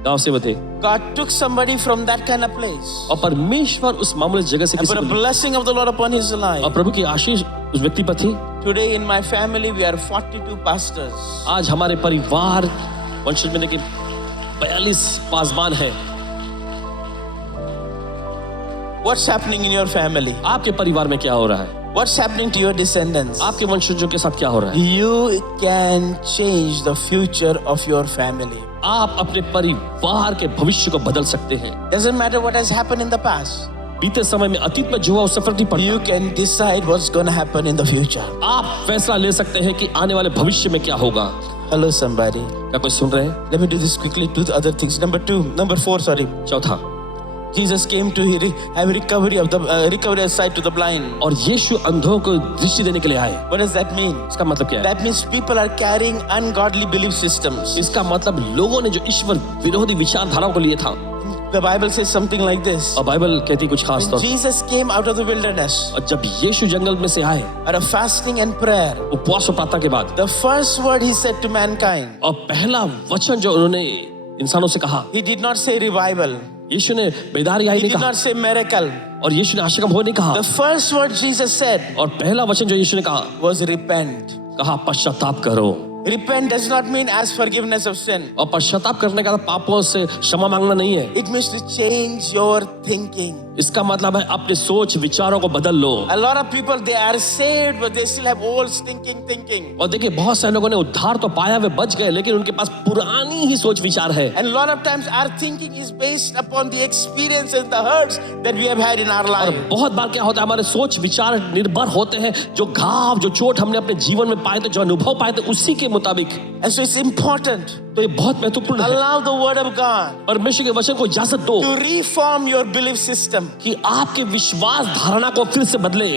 गांव से वो थे God took somebody from that kind of place. और परमेश्वर उस मामूली जगह से And किसी put a को blessing of the Lord upon his और life. प्रभु की आशीष उस व्यक्ति पर थी Today in my family, we are 42 pastors. आज हमारे परिवार वंशज में के 42 पासबान हैं What's happening in your family? आपके परिवार में क्या हो रहा है What's happening to your descendants? आपके वंशजों के साथ क्या हो रहा है You can change the future of your family. आप अपने परिवार के भविष्य को बदल सकते हैं Doesn't matter what has happened in the past. बीते समय में अतीत में जो हुआ उससे फर्क नहीं पड़ता You can decide what's going to happen in the future. आप फैसला ले सकते हैं कि आने वाले भविष्य में क्या होगा Hello, somebody. क्या कोई सुन रहे हैं Let me do this quickly. Do the other things. Number 4. Sorry. चौथा Jesus came to have recovery of sight to the blind. और यीशु अंधों को दृष्टि देने के लिए आए What does that mean? इसका मतलब क्या है That means people are carrying ungodly belief systems. इसका मतलब लोगों ने जो ईश्वर विरोधी विचारधाराओं को लिए था The Bible says something like this. और बाइबल कहती कुछ खास When तौर Jesus came out of the wilderness, और जब यीशु जंगल में से आए out of fasting and prayer, उपवास और प्रार्थना के बाद the first word he said to mankind, और पहला वचन जो उन्होंने इंसानों से कहा he did not say revival. यीशु ने बेदारी आई He नहीं did कहा not say miracle. और यीशु ने आशा का भोग नहीं कहा The first word Jesus said और पहला वचन जो यीशु ने कहा was repent. कहा पश्चाताप करो Repent does not mean ask forgiveness of sin. और पश्चाताप करने का मतलब पापों से क्षमा मांगना नहीं है It means to change your thinking. इसका मतलब है अपने सोच विचारों को बदल लो A lot of people, they are saved, but they still have old stinking thinking. और देखिए बहुत सारे लोगों ने उद्धार तो पाया वे बच गए लेकिन उनके पास पुरानी ही सोच विचार है And a lot of times our thinking is based upon the experiences, the hurts that we have had in our और life. बहुत बार क्या होता है हमारे सोच विचार निर्भर होते हैं जो घाव जो चोट हमने अपने जीवन में पाए थे जो अनुभव पाए थे उसी के मुताबिक And so it's important. तो ये बहुत महत्वपूर्ण है Allow the word of God परमेश्वर के वचन को इजाजत दो to reform your belief system. कि आपके विश्वास धारणा को फिर से बदले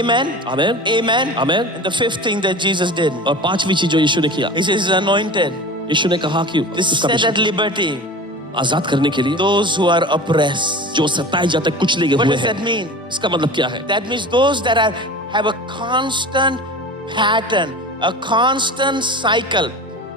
Amen. Amen Amen. Amen And the fifth thing that Jesus did, और पांचवी चीज जो यीशु ने किया he says, he's anointed यीशु ने कहा कि to उसका set at अभिषेक liberty आजाद करने के लिए those who are oppressed. जो सताए जाते कुछ ले What हुए does that हैं mean? इसका मतलब क्या है That means those that have a constant pattern, a constant cycle.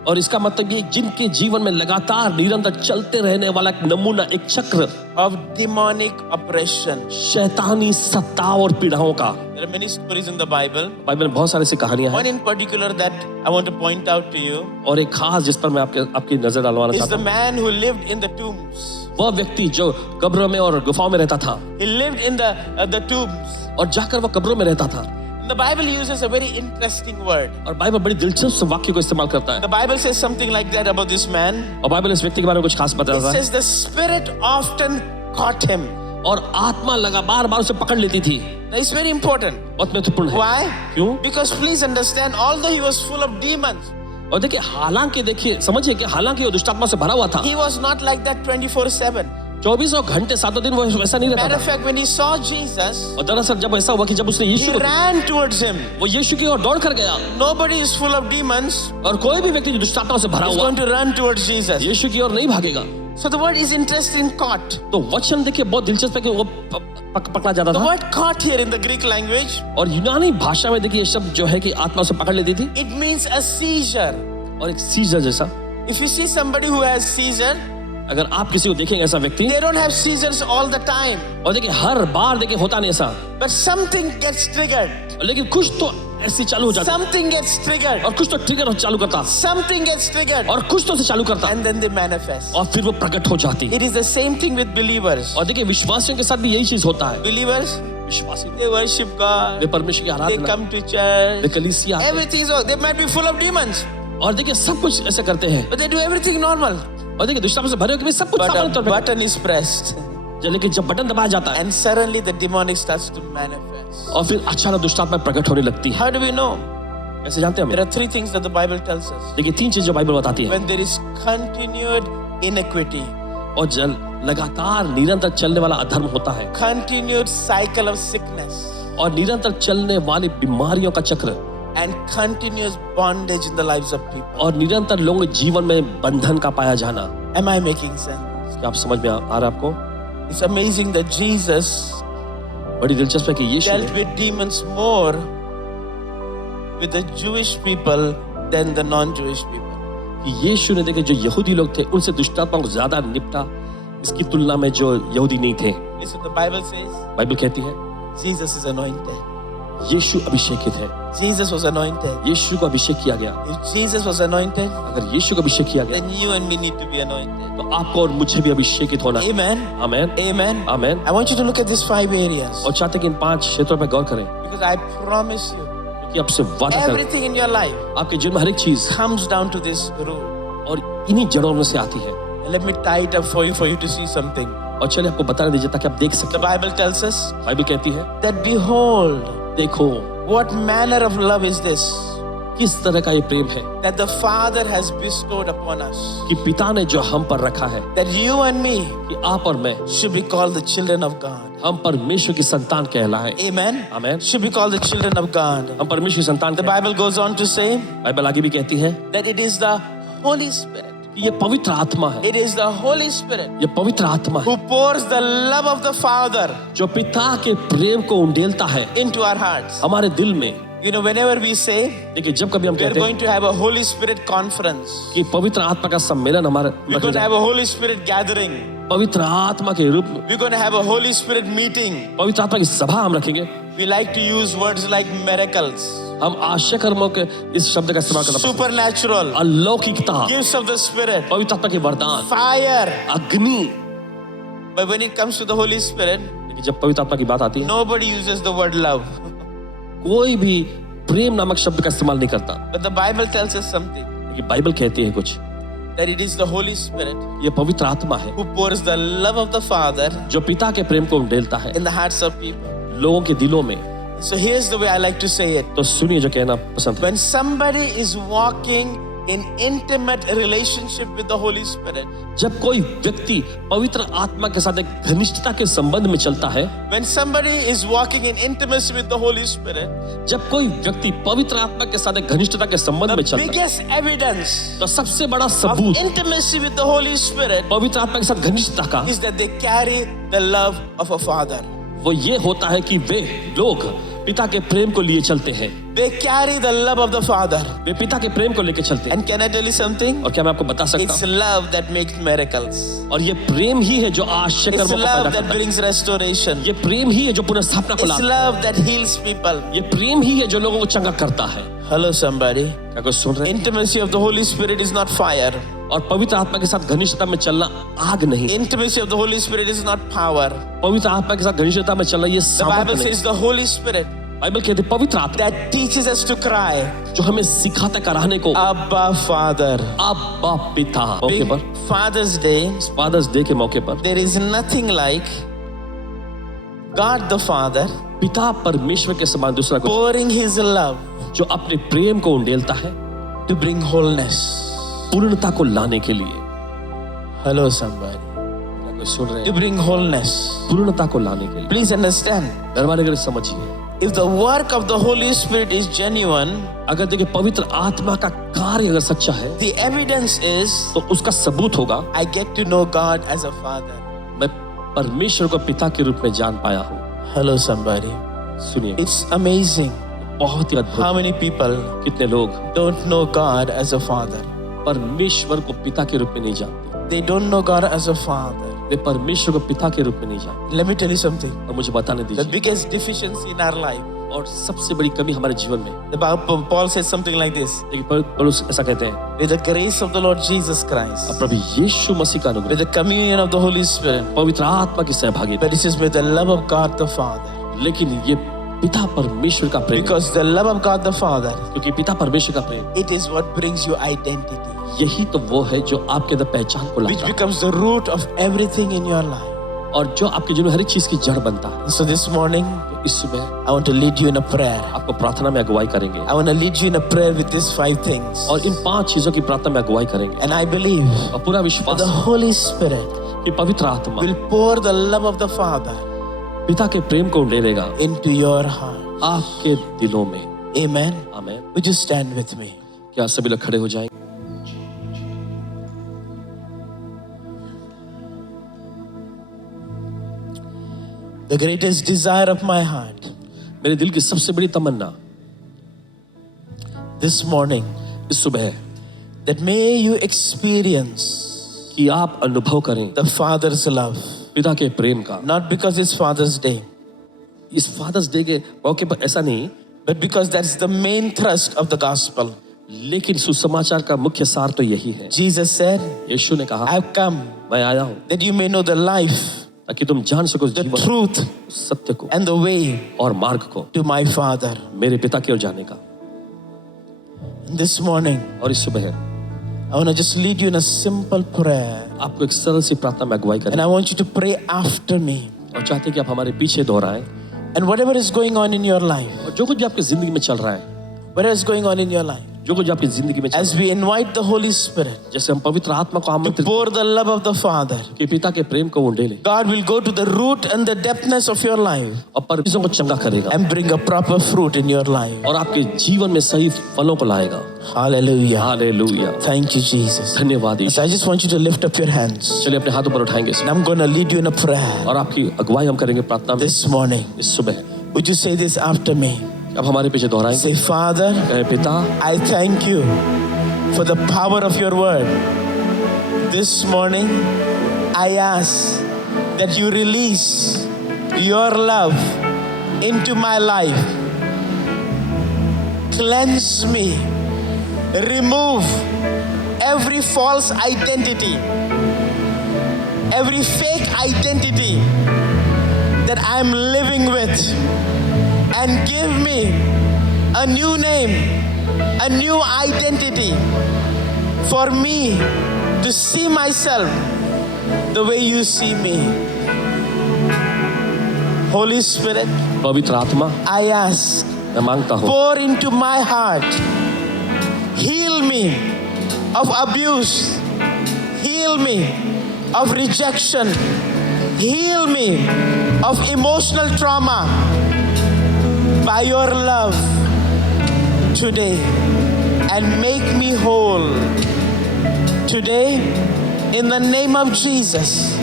और इसका मतलब ये जिनके जीवन में लगातार निरंतर चलते रहने वाला एक नमूना एक चक्र Of demonic oppression. शैतानी सत्ताव और पीड़ाओं का There are many stories in the Bible. Bible में बहुत सारी ऐसी कहानियां One हैं in particular that I want to point out to you और एक खास जिस पर मैं आपकी नजर डालवाना is चाहता the हूँ man who lived in the tombs. वह व्यक्ति जो कब्रों में और गुफाओं में रहता था He lived in the tombs. और जाकर वह कब्रों में रहता था The Bible uses a very interesting word. और बाइबल बड़ी दिलचस्प वाक्य को इस्तेमाल करता है The Bible says something like that about this man. और बाइबल इस व्यक्ति के बारे में कुछ खास It बताता है says the spirit often caught him. और आत्मा लगा बार बार उसे पकड़ लेती थी Now it's very important. बहुत महत्वपूर्ण है Why? क्यों Because please understand, although he was full of demons, और देखिए हालांकि देखिए समझिए कि हालांकि वो दुष्टात्मा से भरा हुआ था, he was not like that 24/7. 24 घंटे 7 दिन वो वैसा नहीं रहता Matter of था। fact, when he saw Jesus, और दरअसल जब ऐसा हुआ कि जब उसने he Yeshu ran towards him. वो यीशु की ओर दौड़ कर गया, Nobody is full of demons और कोई भी व्यक्ति जो दुष्टात्मा से भरा is हुआ going to run towards Jesus. यीशु की ओर नहीं भागेगा। So the word is interesting, caught. तो वचन देखिए बहुत दिलचस्प है कि वो पकड़ा जाता The था, word caught here in the Greek language, और यूनानी भाषा में देखिए ये शब्द जो है कि आत्मा से पकड़ लेती थी, it means a seizure. और एक सीजर जैसा। If you see somebody who has seizure, अगर आप किसी को देखेंगे ऐसा व्यक्ति, they don't have seizures all the time, और देखिए हर बार देखिए होता नहीं ऐसा, but something gets triggered. लेकिन कुछ तो ऐसे चालू हो जाता, Something gets triggered. और कुछ तो ट्रिगर चालू करता, Something gets triggered. और कुछ तो से चालू करता, And then they manifest. और फिर वो प्रकट हो जाती। It is the same thing with believers. और देखिए विश्वासियों के साथ भी यही चीज होता है। Believers, विश्वासी they worship God. वे परमेश्वर की They Aradhana, come to way church. कलीसिया आते हैं, Everything is, they might be full of demons, और देखिए सब कुछ ऐसे करते हैं, but they do everything normal. और देखिए दुष्टात्मा से भरे होकर भी सब कुछ But सामान्य a तौर पे, button is pressed, लेकिन जब बटन दबाया जाता है and suddenly the demonic starts to manifest. और फिर अचानक दुष्टात्मा प्रकट होने लगती है। How do we know? कैसे जानते हैं There हम? are three things that the Bible tells us. देखिए 3 चीज जो बाइबल बताती है, When there is continued iniquity, और जल लगातार निरंतर चलने वाला अधर्म होता है, continued cycle of sickness, और निरंतर चलने वाली बीमारियों का चक्र, and continuous bondage in the lives of people. और निरंतर लोगों के जीवन में बंधन का पाया जाना। Am I making sense? क्या आप समझ में आ रहा है आपको? It's amazing that Jesus बड़ी दिलचस्प है कि यीशु dealt ने with demons more with the Jewish people than the non-Jewish people. कि यीशु ने देखे जो यहूदी लोग थे उनसे दुष्टात्मा को ज्यादा निपटा इसकी तुलना में जो यहूदी नहीं थे। Listen, the Bible says Bible कहती है Jesus is anointed. यीशु अभिषेकित है, Jesus was anointed. यीशु को अभिषेक किया गया। If Jesus was anointed, अगर यीशु को अभिषेक किया गया then you and me need to be anointed. तो आपको और मुझे भी अभिषेकित होना है। Amen. Amen, Amen. Amen. I want you to look at these 5 areas, और चाहते कि इन 5 क्षेत्रों पर गौर करें, because I promise you, कि आपसे वादा करें everything in your life आपके जीवन में हर एक चीज comes down to this rule. और इन्हीं जड़ों में से आती है। And let me tie it up for you to see something. और चलिए आपको बताने दीजिए ताकि आप देख The सकें। Bible tells us बाइबल कहती है that behold, देखो what manner of love is this किस तरह का ये प्रेम है that the Father has bestowed upon us, कि पिता ने जो हम पर रखा है that you and me कि आप और मैं should be called the children of God. हम परमेश्वर की संतान कहलाए। Amen. Amen. Should be called the children of God. हम परमेश्वर की संतान The कहलाए। Bible goes on to say Bible आगे भी कहती है that it is the Holy Spirit. कि ये पवित्र आत्मा है, It is the Holy Spirit ये पवित्र आत्मा है who pours the love of the Father जो पिता के प्रेम को उंडेलता है into our hearts. हमारे दिल में। You know, whenever we say देखिए जब कभी हम we are कहते हैं going to have a Holy Spirit conference, कि पवित्र आत्मा का सम्मेलन हमारे we're going to have a Holy Spirit gathering, पवित्र आत्मा के रूप में we're going to have a Holy Spirit meeting, पवित्र आत्मा की सभा हम रखेंगे। we like to use words like miracles, हम आश्चर्य कर्मों के इस शब्द का इस्तेमाल करना पसंद करते supernatural, हैं। अलौकिकता, gifts of the Spirit, पवित्र आत्मा के वरदान, fire. अग्नि। But when it comes to the Holy Spirit, लेकिन जब पवित्र आत्मा की बात आती है nobody uses the word love. कोई भी प्रेम नामक शब्द का इस्तेमाल नहीं करता। But the Bible tells us something, लेकिन बाइबल कहती है कुछ, that it is the Holy Spirit ये पवित्र आत्मा है who pours the love of the Father जो पिता के प्रेम को उंडेलता है in the hearts of people. लोगों के दिलों में। So here's the way I like to say it. तो सुनिए जो कहना पसंद है। When somebody is walking in intimate relationship with the Holy Spirit, जब कोई व्यक्ति पवित्र आत्मा के साथ एक घनिष्ठता के संबंध में चलता है, when somebody is walking in intimacy with the Holy Spirit, जब कोई व्यक्ति पवित्र आत्मा के साथ एक घनिष्ठता के संबंध में the चलता है, biggest evidence तो सबसे बड़ा of सबूत intimacy with the Holy Spirit पवित्र आत्मा के साथ घनिष्ठता का is that they carry the love of a father. वो ये होता है कि वे लोग पिता के प्रेम को लिए चलते हैं। They carry the love of the Father. वे पिता के प्रेम को लेकर चलते हैं। And can I tell you something? और क्या मैं आपको बता सकता It's हूँ, love that makes miracles. और ये प्रेम ही है जो आश्चर्य It's कर्मों को love पैदा that करता है। brings restoration. ये प्रेम ही है जो पुनर्स्थापना को It's लाता है। love that heals people. ये प्रेम ही है जो लोगों को चंगा करता है। Hello somebody. क्या कोई सुन रहे हैं? Intimacy of the Holy Spirit is not fire. और पवित्र आत्मा के साथ घनिष्ठता में चलना आग नहीं, Intimacy of the Holy Spirit is not power. पवित्र आत्मा के साथ घनिष्ठता में चलना ये The सामर्थ्य Bible नहीं। says the Holy Spirit Bible कहते हैं पवित्र आत्मा that teaches us to cry, जो हमें सिखाता कराने को Abba Father. अब्बा पिता। मौके Big पर Father's Day, फादर्स डे के मौके पर there is nothing like God the Father पिता परमेश्वर के समान दूसरा कुछ pouring His love जो अपने प्रेम को उंडेलता है to bring wholeness. पूर्णता को लाने के लिए। Hello, somebody. क्या कोई सुन रहे To हैं? bring wholeness. पूर्णता को लाने के लिए। Please understand. दरबार अगर समझिए, If the work of the Holy Spirit is genuine, अगर देखिए पवित्र आत्मा का कार्य अगर सच्चा है, the evidence is तो उसका सबूत होगा, I get to know God as a father. मैं परमेश्वर को पिता के रूप में जान पाया हूँ। Hello, somebody. सुनिए, It's amazing बहुत ही how अद्भुत। many people कितने लोग don't know God as a father. परमेश्वर को पिता के रूप में नहीं जानते, They don't know God as a father. वे परमेश्वर को पिता के रूप में नहीं जानते। Let me tell you something. और मुझे बताने The दीजिए, biggest deficiency in our life. और सबसे बड़ी कमी हमारे जीवन में, The Bible, Paul says something like this. देखिए पौलुस ऐसा कहते हैं, With the grace of the Lord Jesus Christ, प्रभु यीशु मसीह का with अनुग्रह, the communion of the Holy Spirit, पवित्र आत्मा की सहभागिता, but it says with the love of God the Father. लेकिन ये पिता परमेश्वर का प्रेम, Because the love of God the Father, क्योंकि पिता परमेश्वर का प्रेम it is what brings you identity, यही तो वो है जो आपके अंदर पहचान को which लाता है, becomes the root of everything in your life. और जो आपके जीवन में हर एक चीज की जड़ बनता है। So this morning, तो इस सुबह I want to lead you in a prayer. आपको प्रार्थना में अगुवाई करेंगे, I want to lead you in a prayer with these 5 things. और इन 5 चीजों की प्रार्थना में अगुवाई करेंगे, And I believe और पूरा विश्वास the Holy Spirit कि पवित्र आत्मा will pour the love of the Father पिता के प्रेम को उंडेलेगा into your heart. आपके दिलों में। Amen. आमीन। Would you stand with me? क्या सभी लोग खड़े हो जाएंगे? The greatest desire of my heart मेरे दिल की सबसे बड़ी तमन्ना this morning, इस सुबह that may you experience कि आप अनुभव करें the Father's love, पिता के प्रेम का। not because it's Father's Day, इस फादर्स डे के मौके पर ऐसा नहीं, but because that's the main thrust of the gospel. लेकिन सुसमाचार का मुख्य सार तो यही है। Jesus said, यीशु ने कहा, I've come मैं आया हूँ that you may know the life, ताकि तुम जान सको the जीवन, truth, सत्य को and the way और मार्ग को, to my Father. मेरे पिता की ओर जाने का। And this morning, और इस सुबह I want to just lead you in a simple prayer. आपको एक सरल सी प्रार्थना में अगुवाई And करें, I want you to pray after me. और चाहते हैं कि आप हमारे पीछे दोहराएं, And whatever is going on in your life, और जो कुछ भी आपकी जिंदगी में चल रहा है, whatever is going on in your life, जो कुछ आपकी जिंदगी में चल as रहा we invite the Holy Spirit है, जैसे हम पवित्र आत्मा को to आमंत्रित pour the love of the Father, कि पिता के प्रेम को उंडेले God will go to the root and the depthness of your life और परमेश्वर को चंगा करेगा and bring a proper fruit in your life. और आपके जीवन में सही फलों को लाएगा। Hallelujah. Hallelujah. Thank you, Jesus. धन्यवाद So Yeshu. I just want you to lift up your hands. चलिए अपने हाथों पर उठाएंगे And I'm going to lead you in a prayer और आपकी अगुवाई हम करेंगे प्रार्थना में this morning. इस सुबह। Would you say this after me? अब हमारे पीछे दोहराएंगे, Say, Father, कहे पिता, I thank you for the power of your word. This morning, I ask that you release your love into my life. Cleanse me. Remove every false identity, every fake identity that I'm living with, and give me a new name, a new identity for me to see myself the way you see me. Holy Spirit, पवित्र आत्मा, I ask, मैं मांगता हूँ, pour into my heart, heal me of abuse, heal me of rejection, heal me of emotional trauma by your love today, and make me whole. Today, in the name of Jesus,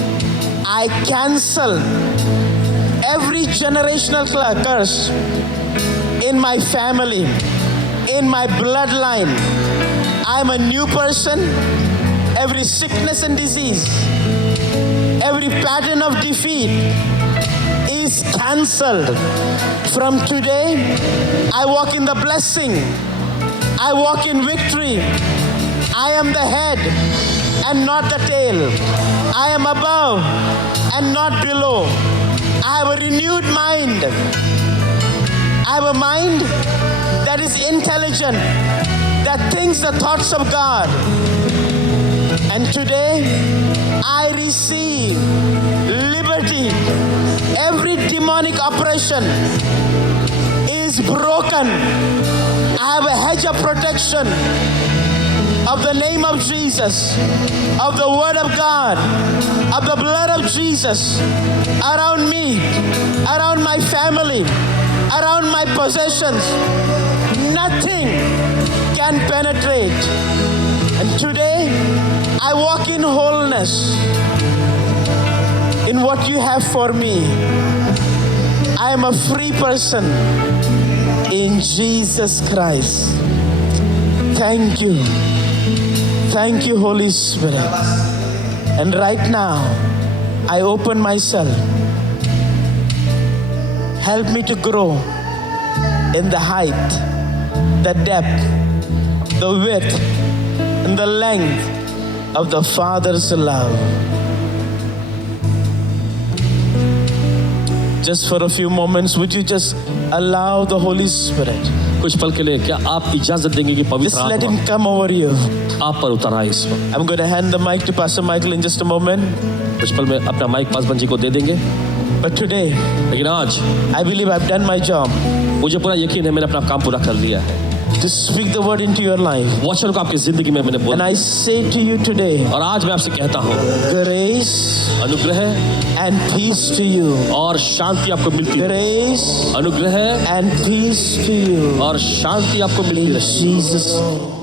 I cancel every generational curse in my family, in my bloodline. I'm a new person. Every sickness and disease, every pattern of defeat is cancelled. From today, I walk in the blessing. I walk in victory. I am the head and not the tail. I am above and not below. I have a renewed mind. I have a mind that is intelligent, that thinks the thoughts of God. And today, I receive liberty. Every demonic oppression is broken. I have a hedge of protection of the name of Jesus, of the word of God, of the blood of Jesus around me, around my family, around my possessions. Nothing can penetrate. And today, I walk in wholeness in what you have for me. I am a free person in Jesus Christ. Thank you. Thank you, Holy Spirit. And right now, I open myself. Help me to grow in the height, the depth, the width, and the length of the Father's love. Just for a few moments, would you just allow the Holy Spirit? कुछ पल के लिए क्या आप इजाजत देंगे कि पवित्र Just let आत्मा Him come over you. आप पर उतर आए इस वक्त? I'm going to hand the mic to Pastor Michael in just a moment. कुछ पल में अपना माइक पासवान जी को दे देंगे, But today, लेकिन आज I believe I've done my job मुझे पूरा यकीन है मैंने अपना काम पूरा कर लिया है। to speak the word into your life. वचन को आपकी जिंदगी में मैंने And बोला, I say to you today, और आज मैं आपसे कहता हूँ, grace अनुग्रह and peace to you. और शांति आपको मिलती रहे। Grace अनुग्रह and peace to you. और शांति आपको मिलती In रहे। Jesus' name.